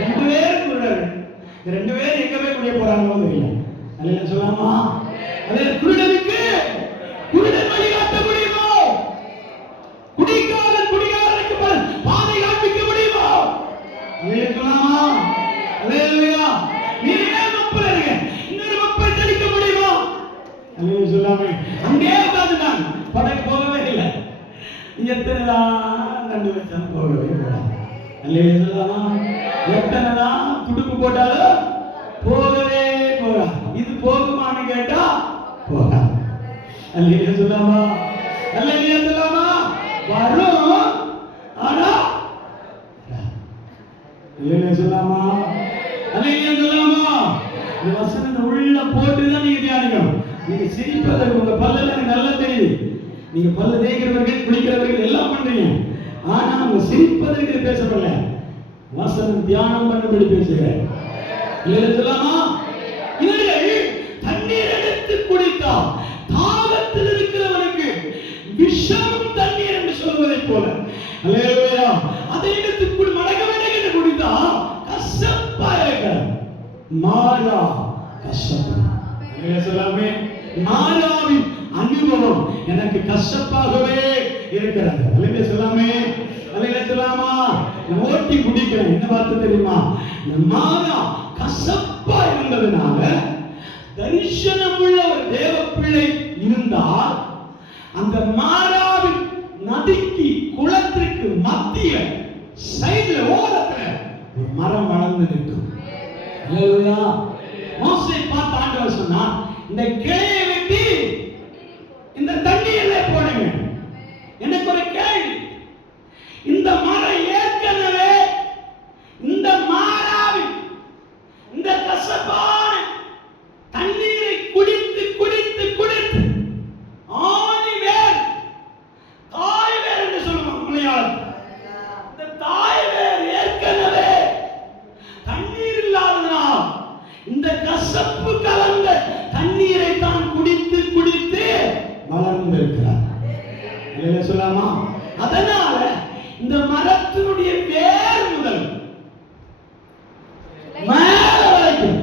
2 பேரும் குருடர்கள். 2 பேரும் எங்க போய் குடிய போறாங்களோ தெரியல. அல்லேலூயா சொல்லாமா. அதே குருடனுக்கு குருடன் வழி காட்ட முடியுமோ? குடிகாரனுக்கு பாதை காண்பிக்க முடியுமோ? அல்லேலூயா சொல்லாமா. அல்லேலூயா. நீங்க மப்பல இருங்க, இன்னொரு மப்பை தெளிக்க முடியுமோ? அல்லேலூயா சொல்லாமே. அங்கே உட்கார்ந்துட்டான், படகு போகவே இல்லை. எத்தனைதான் கண்டு வச்சாலும் போகவே கூடாது. அல்லேலூயா சொல்லாமா. எத்தனைதான் துடுப்பு போட்டாலும் போகவே போகா. இது போகுமான்னு கேட்டா போகா. அல்லேலூயா சொல்லாமா. அல்லேலூயா சொல்லாமா. வரும் ஆனா அல்லேலூயா சொல்லாமா. அல்லேலூயா சொல்லாமா. இந்த வசனத்தை உள்ள போட்டுதான் நீங்க தியானிக்கணும். நீங்க சிரிப்பதற்கு உங்க பல்லுல எனக்கு நல்லா தெரியுது. நீங்க பல்ல தேய்க்கிறவர்கள், குளிக்கிறவர்கள் எல்லாம் பண்றீங்க. ஆனா அவங்க சிரிப்பதற்கு பேசப்படல, வசனம் தியானம் பண்ணபடி பேசுகிறேன். இல்லையா சொல்லாமா. இவர்கள் தண்ணீர் எடுத்து குடித்தா தாகத்தில் இருக்கிறவனுக்கு விஷம் தண்ணீர் என்று சொல்வதை போல, அல்லேலூயா, அதை எடுத்து மடக்க என்று குடித்தா கசப்பா இருக்கிறது. மாறா கசப்பு. இல்லையா சொல்லாமே. மாறாவின் அனுபவம் எனக்கு கசப்பாகவே இருக்கிறது. அல்லேலூயா சொல்லாமே. அல்லேலூயா சொல்லாமா. நான் ஓட்டி குடிக்கிறேன், என்ன பார்த்து தெரியுமா? மாறா கசப்பா இருந்ததுனால தரிசனமுள்ள ஒரு தேவ பிள்ளை இருந்தால் அந்த மாறாவின் நதிக்கு குளத்திற்கு மத்திய சைடுல ஓரத்துல ஒரு மரம் வளர்ந்து நிற்கும். அல்லேலூயா. மோசே பார்த்து ஆண்டவர் சொன்னார், இந்த கிளையை வெட்டி இந்த தண்ணீரிலே போடுங்க. எனக்கு ஒரு கேள்வி, இந்த மரம் ஏற்கனவே இந்த மாறாவின் இந்த கசப்பான தண்ணீரை குடித்து குடித்து குடித்து ஆணி வேர், தாய் வேர் என்று சொல்லுவோம் மலையாளத்தில். இந்த தாய் வேர் ஏற்கனவே தண்ணீர் இல்லாததால் இந்த கசப்பு கலந்த தண்ணீரை தான் குடித்து குடித்து வளர்ந்திருக்கிறார். இல்லையா சொல்லாமா. அதனால இந்த மரத்தினுடைய வேர் முதல் மேல வரைக்கும்,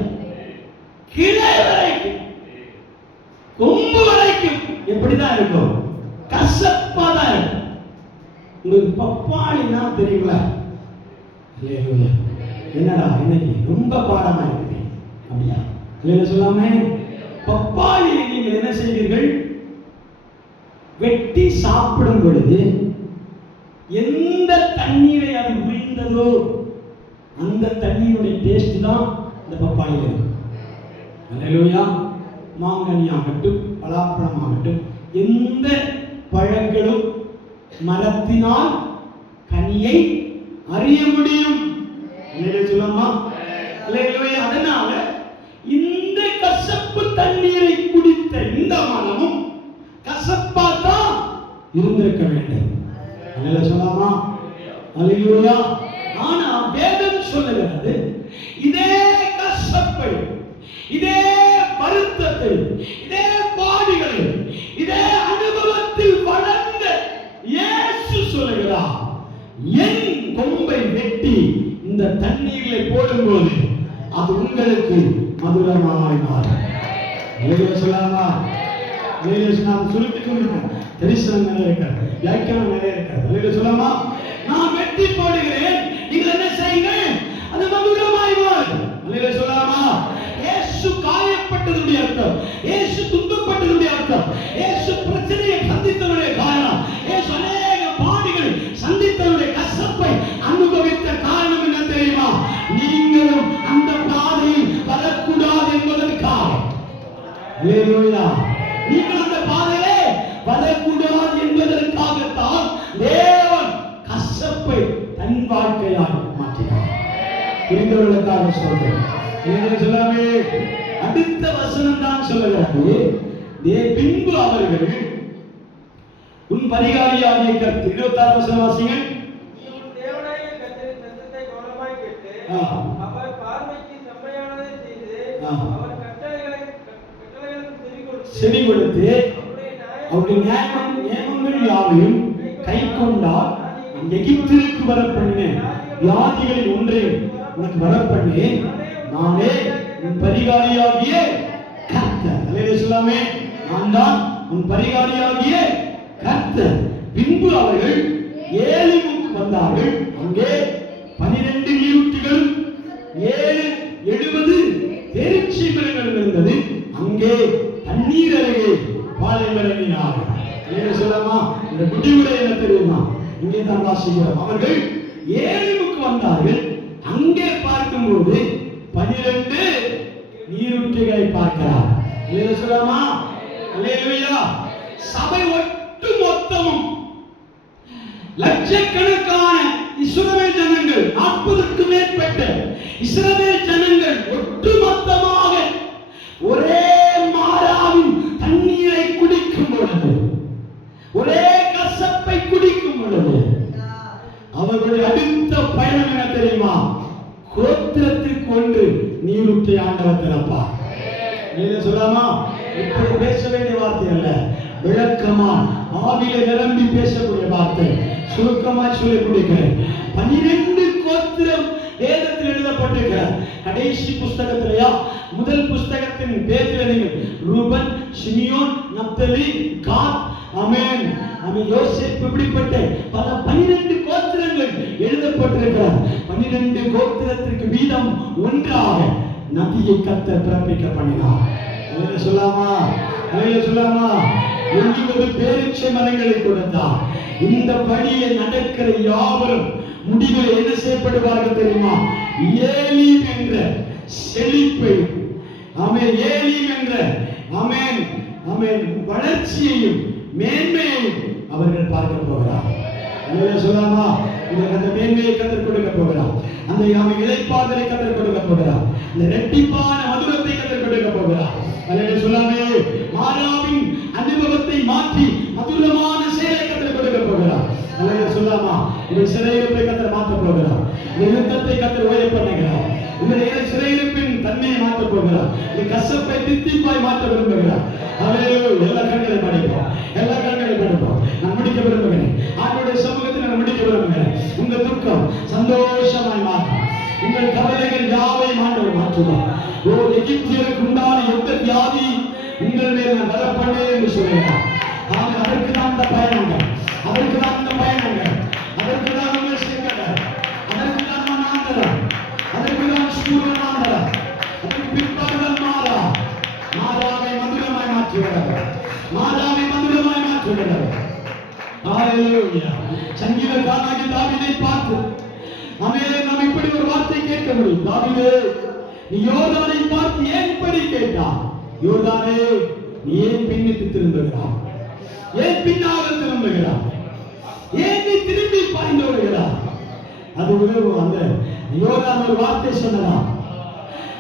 கிளை வரைக்கும், கொம்பு வரைக்கும் எப்படிதான் இருக்கும்? கசப்பா தான் இருக்கும். உங்களுக்கு பப்பாளினா தெரியுங்களா? அல்லேலூயா. என்னடா இன்னைக்கு ரொம்ப பாடமா இருக்குது அப்படியா? இல்லையா சொல்லாமே. பப்பாளியை நீங்கள் என்ன செய்வீர்கள்? வெட்டி சாப்பிடும் பொழுது எந்த தண்ணீரை அது உறிந்ததோ அந்த தண்ணீருடைய டேஸ்ட் தான் இந்த பப்பாளியில் இருக்கும். அல்லேலூயா. மாங்கனி ஆகட்டும், பலாப்பழம் ஆகட்டும், எந்த பழங்களும் மரத்தினால் கனியை அறிய முடியும். அல்லேலூயா சொல்லமா. அல்லேலூயா. அதனால இந்த கசப்பு தண்ணீரை குடித்த இந்த மனமும் கசப்பா தான் இருந்திருக்க வேண்டும். அல்லேலூயா சொல்லமா. அல்லேலூயா. ஆனா வேதம் சொல்லுகிறது, இதே கசப்பை, இதே வருத்தத்தை, இதே பாடு வெட்டி இந்த தண்ணீர்ல போடும்போது அது உங்களுக்கு மதுரமாய் மாறும். சொல்லலாமா? நாம் சுருக்கி கொண்டிருக்கோம். தரிசனம் நிறைய இருக்கிறது, வியாக்கியானம் நிறைய இருக்கிறது. சொல்லலாமா? நான் வெட்டி போடுகிறேன், நீங்கள் என்ன செய்யுங்க, அது மதுரமாய் மாறும். சொல்லலாமா? இயேசு காயப்பட்டதுடைய அர்த்தம், இயேசு துன்பப்பட்டதுடைய அர்த்தம், இயேசு பிரச்சனையை சந்தித்ததுடைய காரணம், இயேசு அநேக பாடுகள் சந்தித்ததுடைய கசப்பை அனுபவித்த காரணம் என்ன தெரியுமா? நீங்களும் அந்த பாதையில் வரக்கூடாது என்பதற்காக. அல்லேலூயா! நீங்கள் அந்த பாதையிலே வரக்கூடாது என்பதற்காகத்தான் தேவன் கசப்பை தன் வாழ்க்கையால் மாற்றினார். புரிந்தவர்களுக்காக சொல்றேன். சொல்லாமே அடுத்த வசனம் தான் சொல்லுகிறது, பின்பு அவர்கள் உன் பரிகாரியாகிய கர்த்தர். 26 வசனம் வாசிங்க. அவர் பார்வைக்கு செம்மையானதை செய்து அவர் கட்டளைகளுக்கு செவி கொடுத்து அவருடைய நியாயங்கள் யாவையும் கை கொண்டால் எகிப்திற்கு வர பண்ணினேன் வியாதிகளில் ஒன்றை உனக்கு வர பண்ணேன், நானே உன் பரிகாரியாகிய கர்த்தர். அல்லேலூயா சொல்லாமே, நான் தான் உன் பரிகாரியாகிய கர்த்தர். பின்பு அவர்கள் ஏலிமுக்கு வந்தார்கள். அங்கே 12 நீரூற்றுகளும் 70 பேரீச்சை மரங்களும் இருந்தது. அங்கே தண்ணீர் அருகே பாளையம் இறங்கினார்கள். அல்லேலூயா சொல்லாமா? இந்த முடிவுரை என்ன தெரியுமா? இங்கே தான் வாசிக்கிறோம். அவர்கள் ஏலிமுக்கு வந்தார்கள். அங்கே பார்க்கும்போது 12 நீரூற்றுகளை பார்க்கிறார். அல்லேலூயா சொல்லாமா? அல்லேலூயா! சபை ஒட்டு மொத்தமும் லட்சக்கணக்கான இஸ்ரவேல் ஜனங்கள், 40க்கும் மேற்பட்ட இஸ்ரவேல் ஜனங்கள் ஒட்டுமொத்தமாக ஒரே மாறாவின் தண்ணீரை குடிக்கும் பொழுது, ஒரே கசப்பை குடிக்கும் பொழுது, அவர்களுடைய அடுத்த பயணம் என்ன தெரியுமா? கோத்திரத்திற்கு ஒன்று நீரூற்றை ஆண்டவர் திறப்பார். சொல்லாமா? இப்படி பேச வேண்டிய வார்த்தை அல்ல, விளக்கமா ஆவியில நிரம்பி பேசக்கூடிய வார்த்தை. சுருக்கமாய் சொல்லி கொடுக்கிறேன். 12 கோத்திரம் வேதத்தில் எழுதப்பட்டிருக்கிற கடைசி புஸ்தகத்திலேயா முதல் புஸ்தகத்தின் பேரில் நீங்கள் ரூபன், சிமியோன், நப்தலி, காத், ஆமென், யோசேப்பு, இப்படிப்பட்ட பல 12 கோத்திரங்கள் எழுதப்பட்டிருக்கிறார். 12 கோத்திரத்திற்கு வீதம் ஒன்றாக நதியை கர்த்தர் பிறப்பிக்க பண்ணினார். அல்லேலூயா சொல்லாமா? அல்லேலூயா சொல்லாமா? 70 பேரீச்சை மரங்களை கொடுத்தார். இந்த வழியை நடக்கிற யாவரும் முடிவில் என்ன செய்யப்படுவார்கள் தெரியுமா? ஏலீம் என்ற செழிப்பை, ஆமென், ஏலீம் என்ற ஆமென் ஆமென் வளர்ச்சியையும் மேன்மையையும் அவர்கள் பார்க்க போகிறார். அல்லேலூயா சொல்லாமா? உங்களுக்கு அந்த மேன்மையை கற்றுக் கொடுக்க போகிறார். அந்த இளைப்பாறுதலை கற்றுக் கொடுக்க போகிறார். இந்த இரட்டிப்பான மதுரத்தை கற்றுக் கொடுக்க போகிறார். அல்லேலூயா சொல்லாமே? மாறாவின் அனுபவத்தை மாற்றி மதுரமான செயலை கற்றுக் கொடுக்க போகிறார். அல்லேலூயா சொல்லாமா? உங்கள் சிறையிருப்பை கர்த்தர் மாற்ற போகிறார். உங்கள் யுத்தத்தை கர்த்தர் ஓய பண்ணுகிறார். உங்களுடைய சிறையிருப்பின் தன்மையை மாற்ற போகிறார். உங்கள் கசப்பை தித்திப்பாய் மாற்ற விரும்புகிறார். அல்லேலூயா! எல்லா கண்களை படிப்போம், எல்லா கண்களை படிப்போம். நான் முடிக்க விரும்புகிறேன். ஆண்டவருடைய சமூகத்தில் நான் முடிக்க விரும்புகிறேன். உங்கள் துக்கம் சந்தோஷமாய் மாற்றும். உங்கள் கவலைகள் யாவையும் ஆண்டவர் மாற்றுவார். எகிப்தியருக்கு உண்டான எந்த வியாதி உங்கள் மேல் நான் வரப்பண்ணேன் என்று சொல்கிறார். அதற்கு தான் அந்த பயணங்கள், அதற்கு தான் அந்த பயணங்கள், அதற்கு தான் உங்கள் செங்கடல், அதற்கு தான் மனாந்தரம், அதற்கு தான் சூரனாந்தரம், அதற்கு பிற்பகல் மாறா. மாறாவை மதுரமாய் மாற்றுகிறது, மாறாவை மதுரமாய் மாற்றுகிறது. ஹல்லேலூயா! சங்கீதக்காரனாகிய தாவீதை பார்த்து நாம் இப்படி ஒரு வார்த்தை கேட்க முடியும். தாவீதே, நீ யோர்தானை பார்த்து ஏன் இப்படி கேட்டாய்? யோர்தானே, நீ ஏன் பின்னிட்டு திரும்புகிறாய்? ஏன் பின்னாக திரும்புகிறாய்? ஏன் நீ திரும்பி பாய்ந்து வருகிறாய்? அது அந்த யோர்தான் ஒரு வார்த்தை சொன்னதா?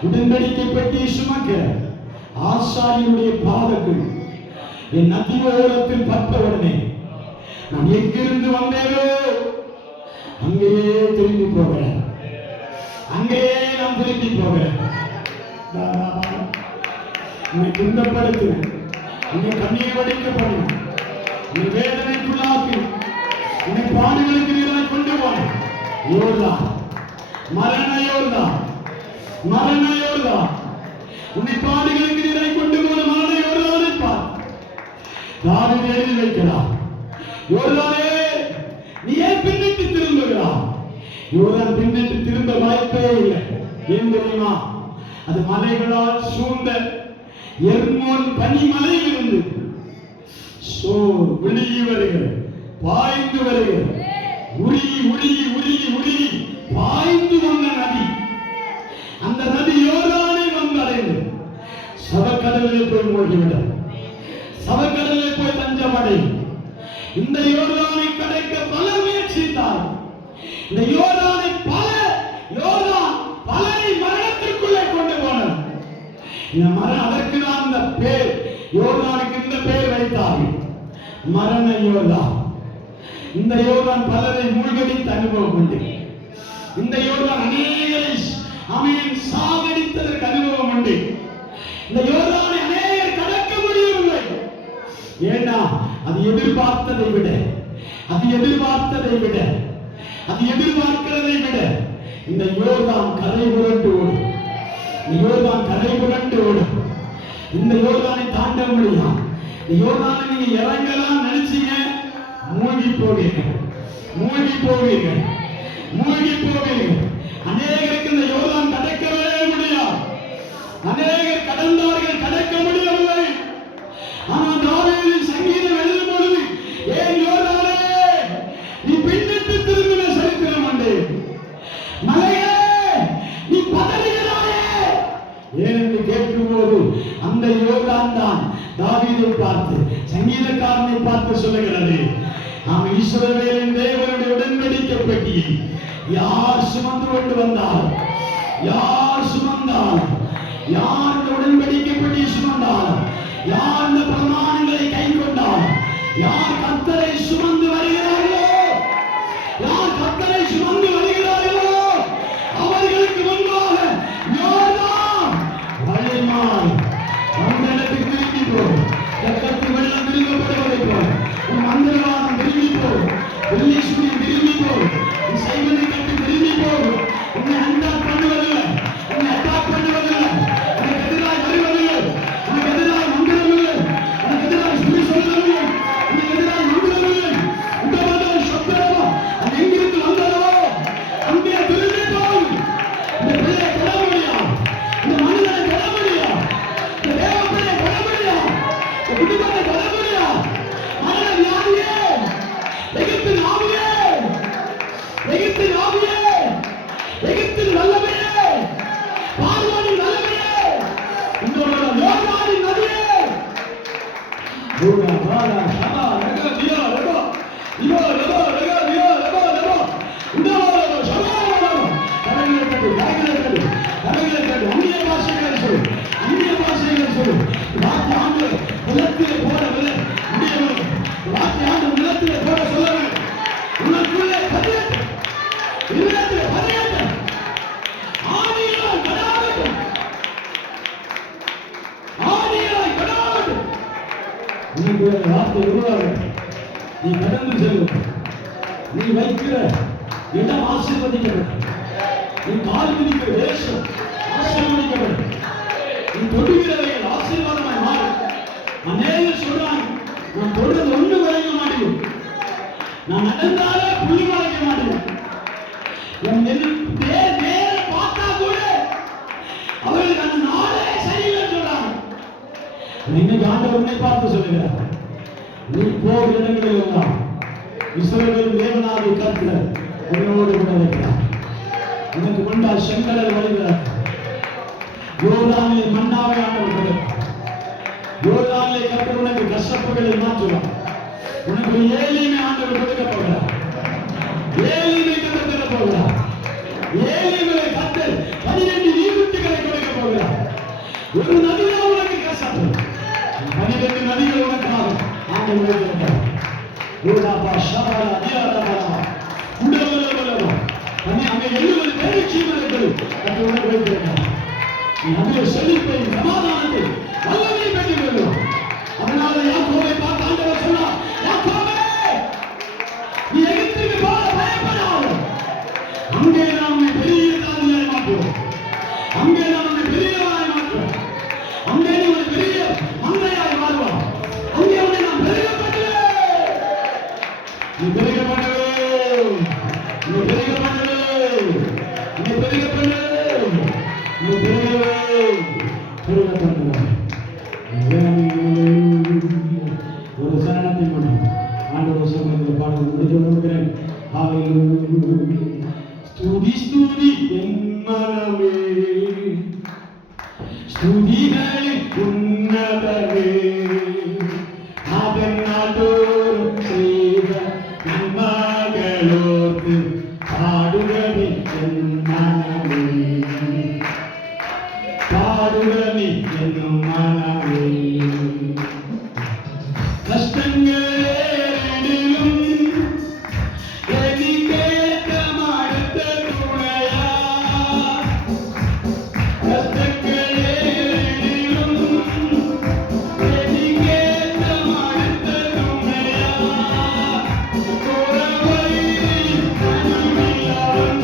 உடன்படிக்கை பெட்டியை சுமக்கிற ஆசாரியனுடைய பாதங்கள் என் நதியோரத்தில் பட்டவுடனே நான் எங்கிருந்து வந்தேனோ அங்கேயே திரும்பி போகிறேன், அங்கேயே நான் திரும்பி போகிறேன். உன்னை துன்பப்படுத்தினேன், உன்னை கண்ணீர் வடிக்க பண்ணினேன், உன்னை வேதனைக்குள்ளாக்கி, உன்னை பாடுகளுக்கு நீராய் கொண்டு போனேன். யோர்தான் மரண யோர்தான், மரண யோர்தான். உன்னை பாடுகளுக்கு நீரை கொண்டு போன மரண யோர்தானை பார். தாவீது எழுதி வைக்கிறார், யோர்தானே நீ ஏன் பின்னிட்டு திரும்புகிறாய்? யோர்தான் பின்னிட்டு திரும்ப வாய்ப்பே இல்லை. ஏன் தெரியுமா? அது மலைகளால் சூழ்ந்த எர்மோன் பனிமலையில் இருந்து விழுகி வருகிறது, பாய்ந்து வருகிறது, உருகி உருகி உருகி உருகி பாய்ந்து வந்த நதி. அந்த நதி யோர்தானை வந்து அடைந்து சவக்கடலில் போய் மூழ்கிவிட, சவக்கடலில் போய் தஞ்சமடை. இந்த யோர்தானை கடக்க பல முயற்சித்தார். இந்த யோர்தானை பலரை மரணத்திற்குள்ளே கொண்டு போனார். இந்த மரணம், அதற்கு தான் இந்த பேர், யோர்தானுக்கு இந்த பேர் வைத்தார்கள், மரண யோர்தான். இந்த யோர்தான் பலரை மூழ்கடித்த அனுபவம் உண்டு. இந்த யோர்தான் அநேகரை சாகடித்ததற்கு அனுபவம் உண்டு. இந்த யோர்தானை அநேகர் கடக்க முடியவில்லை. ஏன்னா அது எதிர்பார்த்ததை விட, அது எதிர்பார்த்ததை விட, அது எதிர்பார்க்கிறதை விட இந்த யோர்தான் கரை புரண்டு ஓடும். இந்த யோர்தான் கரை புரண்டு ஓடும். இந்த யோர்தானை தாண்ட முடியும். இந்த யோர்தானை நீங்க இறங்கலாம் நினைச்சீங்க, மூழ்கி போவீர்கள், மூழ்கி போவீர்கள், மூழ்கி போவீர்கள். அநேகருக்கு இந்த யோர்தான் கடக்கவே முடியாது. அநேகர் கடந்தார்கள், கடக்க முடியவில்லை. ஆனால் தாவீது சங்கீதம் எழுதும் பொழுது, ஏன் யோர்தானே நீ பின்னிட்டு திரும்பின சரித்திரம் உண்டு, மலையே நீ பதறுகிறாயே ஏனென்று கேட்கும்போது அந்த யோர்தான் தான் தாவீதை பார்த்து, சங்கீதக்காரனை பார்த்து சொல்லுகிறது, நாம் இஸ்ரவேலின் தேவனுடைய உடன்படிக்கை பெட்டியை யார் சுமந்து கொண்டு வந்தார், யார் சுமந்தார், யார் இந்த உடன்படிக்கை பெட்டியை சுமந்தார், யார் இந்த பிரமாணங்களை கை கொண்டார், யார் கர்த்தரை சுமந்து வருகிறார்களோ, யார் கர்த்தரை சுமந்து வருகிறார்களோ அவர்களுக்கு முன்பாக யோர்தான் வழிமாறி அந்த இடத்துக்கு திரும்பி போய், தெற்கத்து வெள்ளம் திரும்பப்படுவதை போல் உன் மந்திரவாதம் திரும்பி போய், வெள்ளி சூரியன் திரும்பி போய், உன் செய்வதை கட்டு திரும்பி போய், உன்னை அட்டாக் பண்ணுவதில்லை, உன்னை அட்டாக் பண்ணுவதில்லை, உனக்கு எதிராக வருவதில்லை, உனக்கு எதிராக மந்திரமில்லை, உனக்கு எதிராக சொல்லி சொல்வதில்லை, உனக்கு எதிராக மந்திரமில்லை. இந்த மாதிரி சொத்தரவோ அது எங்கிருந்து வந்ததோ அங்கே திரும்பி போய் இந்த பிள்ளையை தொட முடியும், இந்த மனிதனை தொட முடியும், இந்த தேவ பிள்ளையை தொட முடியும், இந்த குடும்பத்தை தொட முடியும். மரண வியாதியே, எகிப்தின் ஆவியே, எகிப்தின் ஆவியே, எகிப்தின் வல்லமையே, பார்வோனின் வல்லமையே, இந்த யோர்தானின் நதியே, பூரா பாரா சபா ரக தியா ரக தியா ரக ரக தியா ரக ரக உண்டவரோ சபாவரோ கரங்களை கட்டு அந்நிய பாஷைகளை சொல்லு, அந்நிய பாஷைகளை சொல்லு. வார்த்தை ஆண்டு நிலத்திலே போடவில்லை, முடியவில்லை. வார்த்தை ஆண்டு நிலத்திலே போட சொல்லவில்லை. உனக்குள்ளே பதியட்டு, இல்லத்திலே பதியட்டு, ஆதியிலாய் கடாவட்டு, ஆதியிலாய் கடாவட்டு. உனக்கு வார்த்தை உருவாக நீ கடந்து செல்லும், நீ வைக்கிற இடம் ஆசீர்வதிக்கப்படும், நீ கால் மிதிக்கிற தேசம் ஆசீர்வதிக்கப்படும், நீ தொடுகிறவைகள் ஆசீர்வாதமாய் மாறும். அநேகர் சொல்றாங்க, நான் தொடுறது ஒன்று விளங்க மாட்டேன், நான் நடந்தாலே புள்ளி வளைக்க மாட்டேன், என் நேர பார்த்தா கூட அவர்களுக்கு அந்த நாளே சரியில்லை சொல்றாங்க. இன்னைக்கு ஆண்டவர் உன்னை பார்த்து சொல்லுகிறார், நீ போகிற இடங்களில் எல்லாம் இஸ்ரவேலின் தேவனாகிய கர்த்தர் உன்னோடு கூட இருக்கிறார். உனக்கு முன்பாக செங்கடல் வழிகிறார், யோர்தானிலே மன்னாவை ஆண்டவர் கொடுப்பார், யோர்தானிலே கர்த்தர் உனக்கு கசப்புகளை மாற்றுவார், உனக்கு ஏலிமை ஆண்டவர் கொடுக்க போகிறார், ஏலிமை கர்த்தர் தர போகிறார், ஏலிமை கர்த்தர் 12 நீரூற்றுகளை கொடுக்க போகிறார். ஒரு நதியாக உனக்கு கசப்பு, 12 நதிகள் உனக்காக ஆண்டவர் வைத்திருக்கிறார். யோர்தாபா ஷபாலா தியாரபா உண்டவரவரவ அங்கே 70 பேரீச்சீவர்கள் கர்த்தர் உனக்கு வைத்திருக்கிறார். நீ அதில் செழிப்பை, சமாதானத்தை, வல்லமையை பெற்றுக் கொள்ளும். அதனால யாக்கோபை பார்த்து ஆண்டவர் சொன்னார், யாக்கோபே நீ எகிப்துக்கு போக பயப்படாதே, அங்கே நான் பெரிய அதனாலோரும் செய்த நன்மகளோர்க்கு பாடுகனி என்னும் மனமே பாடுகனி என்னும் மனமே கஷ்டங்களேறிலும் എനിക്കേറ്റ മടുത്ത തുണയാ കഷ്ടങ്ങളേറിലും എനിക്കേറ്റ മടുത്ത തുണയാ കുറവൈ അനുമില്ലവൻ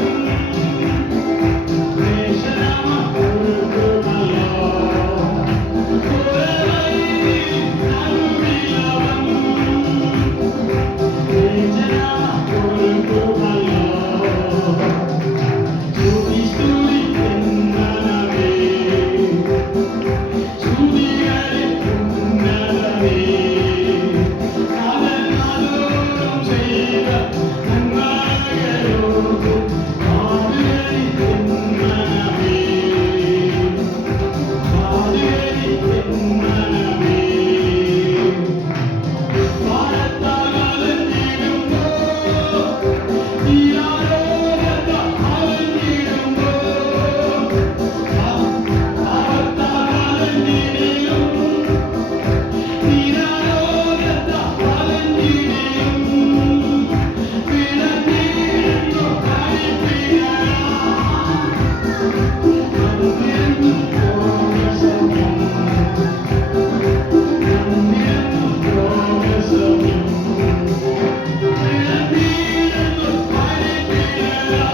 ദേശനമ കൊടുക്കുമല്ലോ കുറവൈ അനുമില്ലവൻ ദേശനമ കൊടുക്കുമല്ലോ സ്തുതി സ്തുതി എന്നവേ സ്തുതികളെ ഉന്നതമേ അതനാലോകം ചെയ്ത നന്മകളോട് പാടുകനി എന്നവേ പാടുകനി എന്നവേ പാടത്താൽ അലഞ്ഞിടുമ്പോ തീരാരോഗത്ത അലഞ്ഞിടുമ്പോ പാടത്താൽ അലഞ്ഞിടും തീരാരോഗത്ത അലഞ്ഞിടും പിളർന്നിടുന്നു കളിപ്പിഴയാ അന്നിരുന്നു രോഗസൗഖ്യം അന്നിരുന്നു രോഗസൗഖ്യം പിളർന്നിടുന്നു കളിപ്പിഴയാ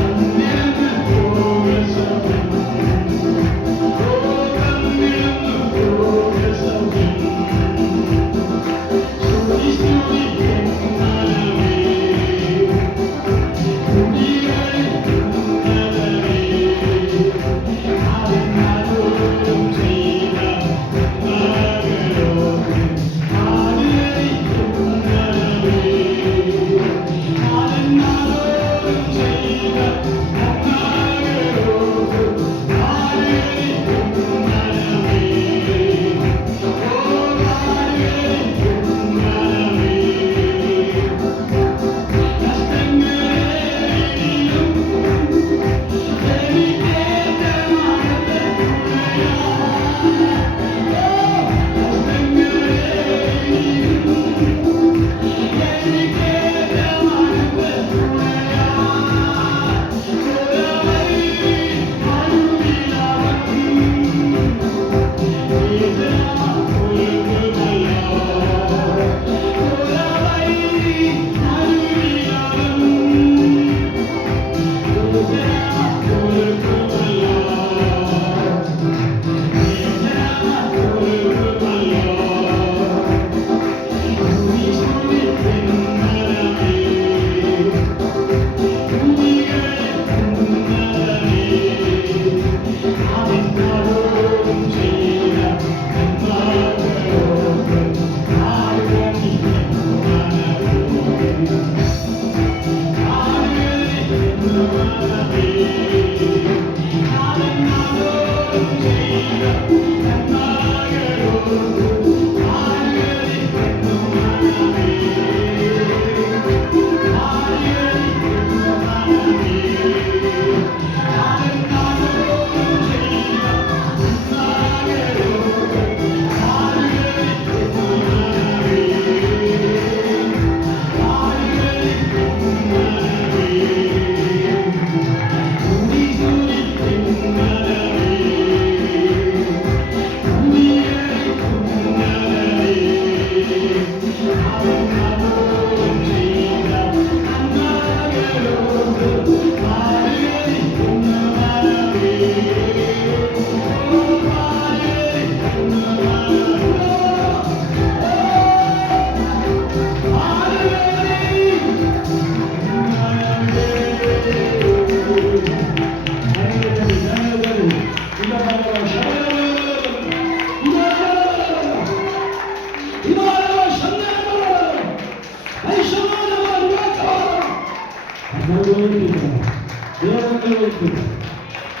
അന്നിരുന്നു രോഗസൗഖ്യം അന്നിരുന്നു രോഗസൗഖ്യം സ്തുതി സ്തുതി എന്നവേ സ്തുതികളെ ഉന്നതമേ അതനാലോകം ചെയ്ത നന്മകളോട് പാടുകനി എന്നവേ അതനാലോകം ചെയ്ത നന്മകളോട് പാടുകനി എന്നവേ ഓ പാടുകനി എന്നവേ കഷ്ടങ്ങളേറിലും എനിക്കേറ്റ മടുത്ത തുണയാ കഷ്ടങ്ങളേറിലും എനിക്കേറ്റ മടുത്ത തുണയാ കുറവൈ അനുമില്ലവൻ ദേശനമ കൊടുക്കുമല്ലോ കുറവൈ അനുമില്ലവൻ ദേശനമ കൊടുക്കുമല്ലോ ദേശനമ കൊടുക്കുമല്ലോ സ്തുതി സ്തുതി എന്നവേ സ്തുതികളെ ഉന്നതമേ അതനാലോകം ചെയ്ത നന്മകളോട് പാടുകനി എന്നവേ പാടുകനി എന്നവേ അതനാലോകം ചെയ്ത നന്മകളോട് പാടുകനി എന്നവേ പാടുകനി എന്നവേ അതനാലോകം ചെയ്ത നന്മകളോട് പാടുകനി എന്നവേ പാടുകനി എന്നവേ സ്തുതി സ്തുതി എന്നവേ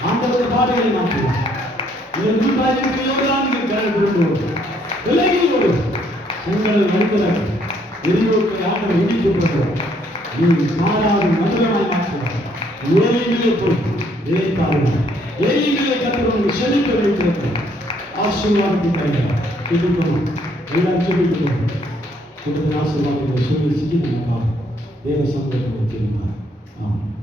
ஆண்டவர் பாதைகளை மாற்றுவார். உங்கள் மனிதர்கள் எரியோட்டை ஆண்டவர் இடிக்கப்பட்டவர் நீ மாறாது மதுரமாய் மாற்றுவார். ஏழைகளே போய் இழைத்தார்கள். ஏழைகளை கத்தவர்கள் செழிக்க வைத்திருக்கிறார். ஆசீர்வாதத்தின் கைகள் கொடுக்கணும். எல்லாம் சொல்லிக்கணும். கொடுத்த ஆசீர்வாதத்தை சொல்லி நமக்காக தேவ சமூகத்தை வைத்திருந்தார். ஆமாம்.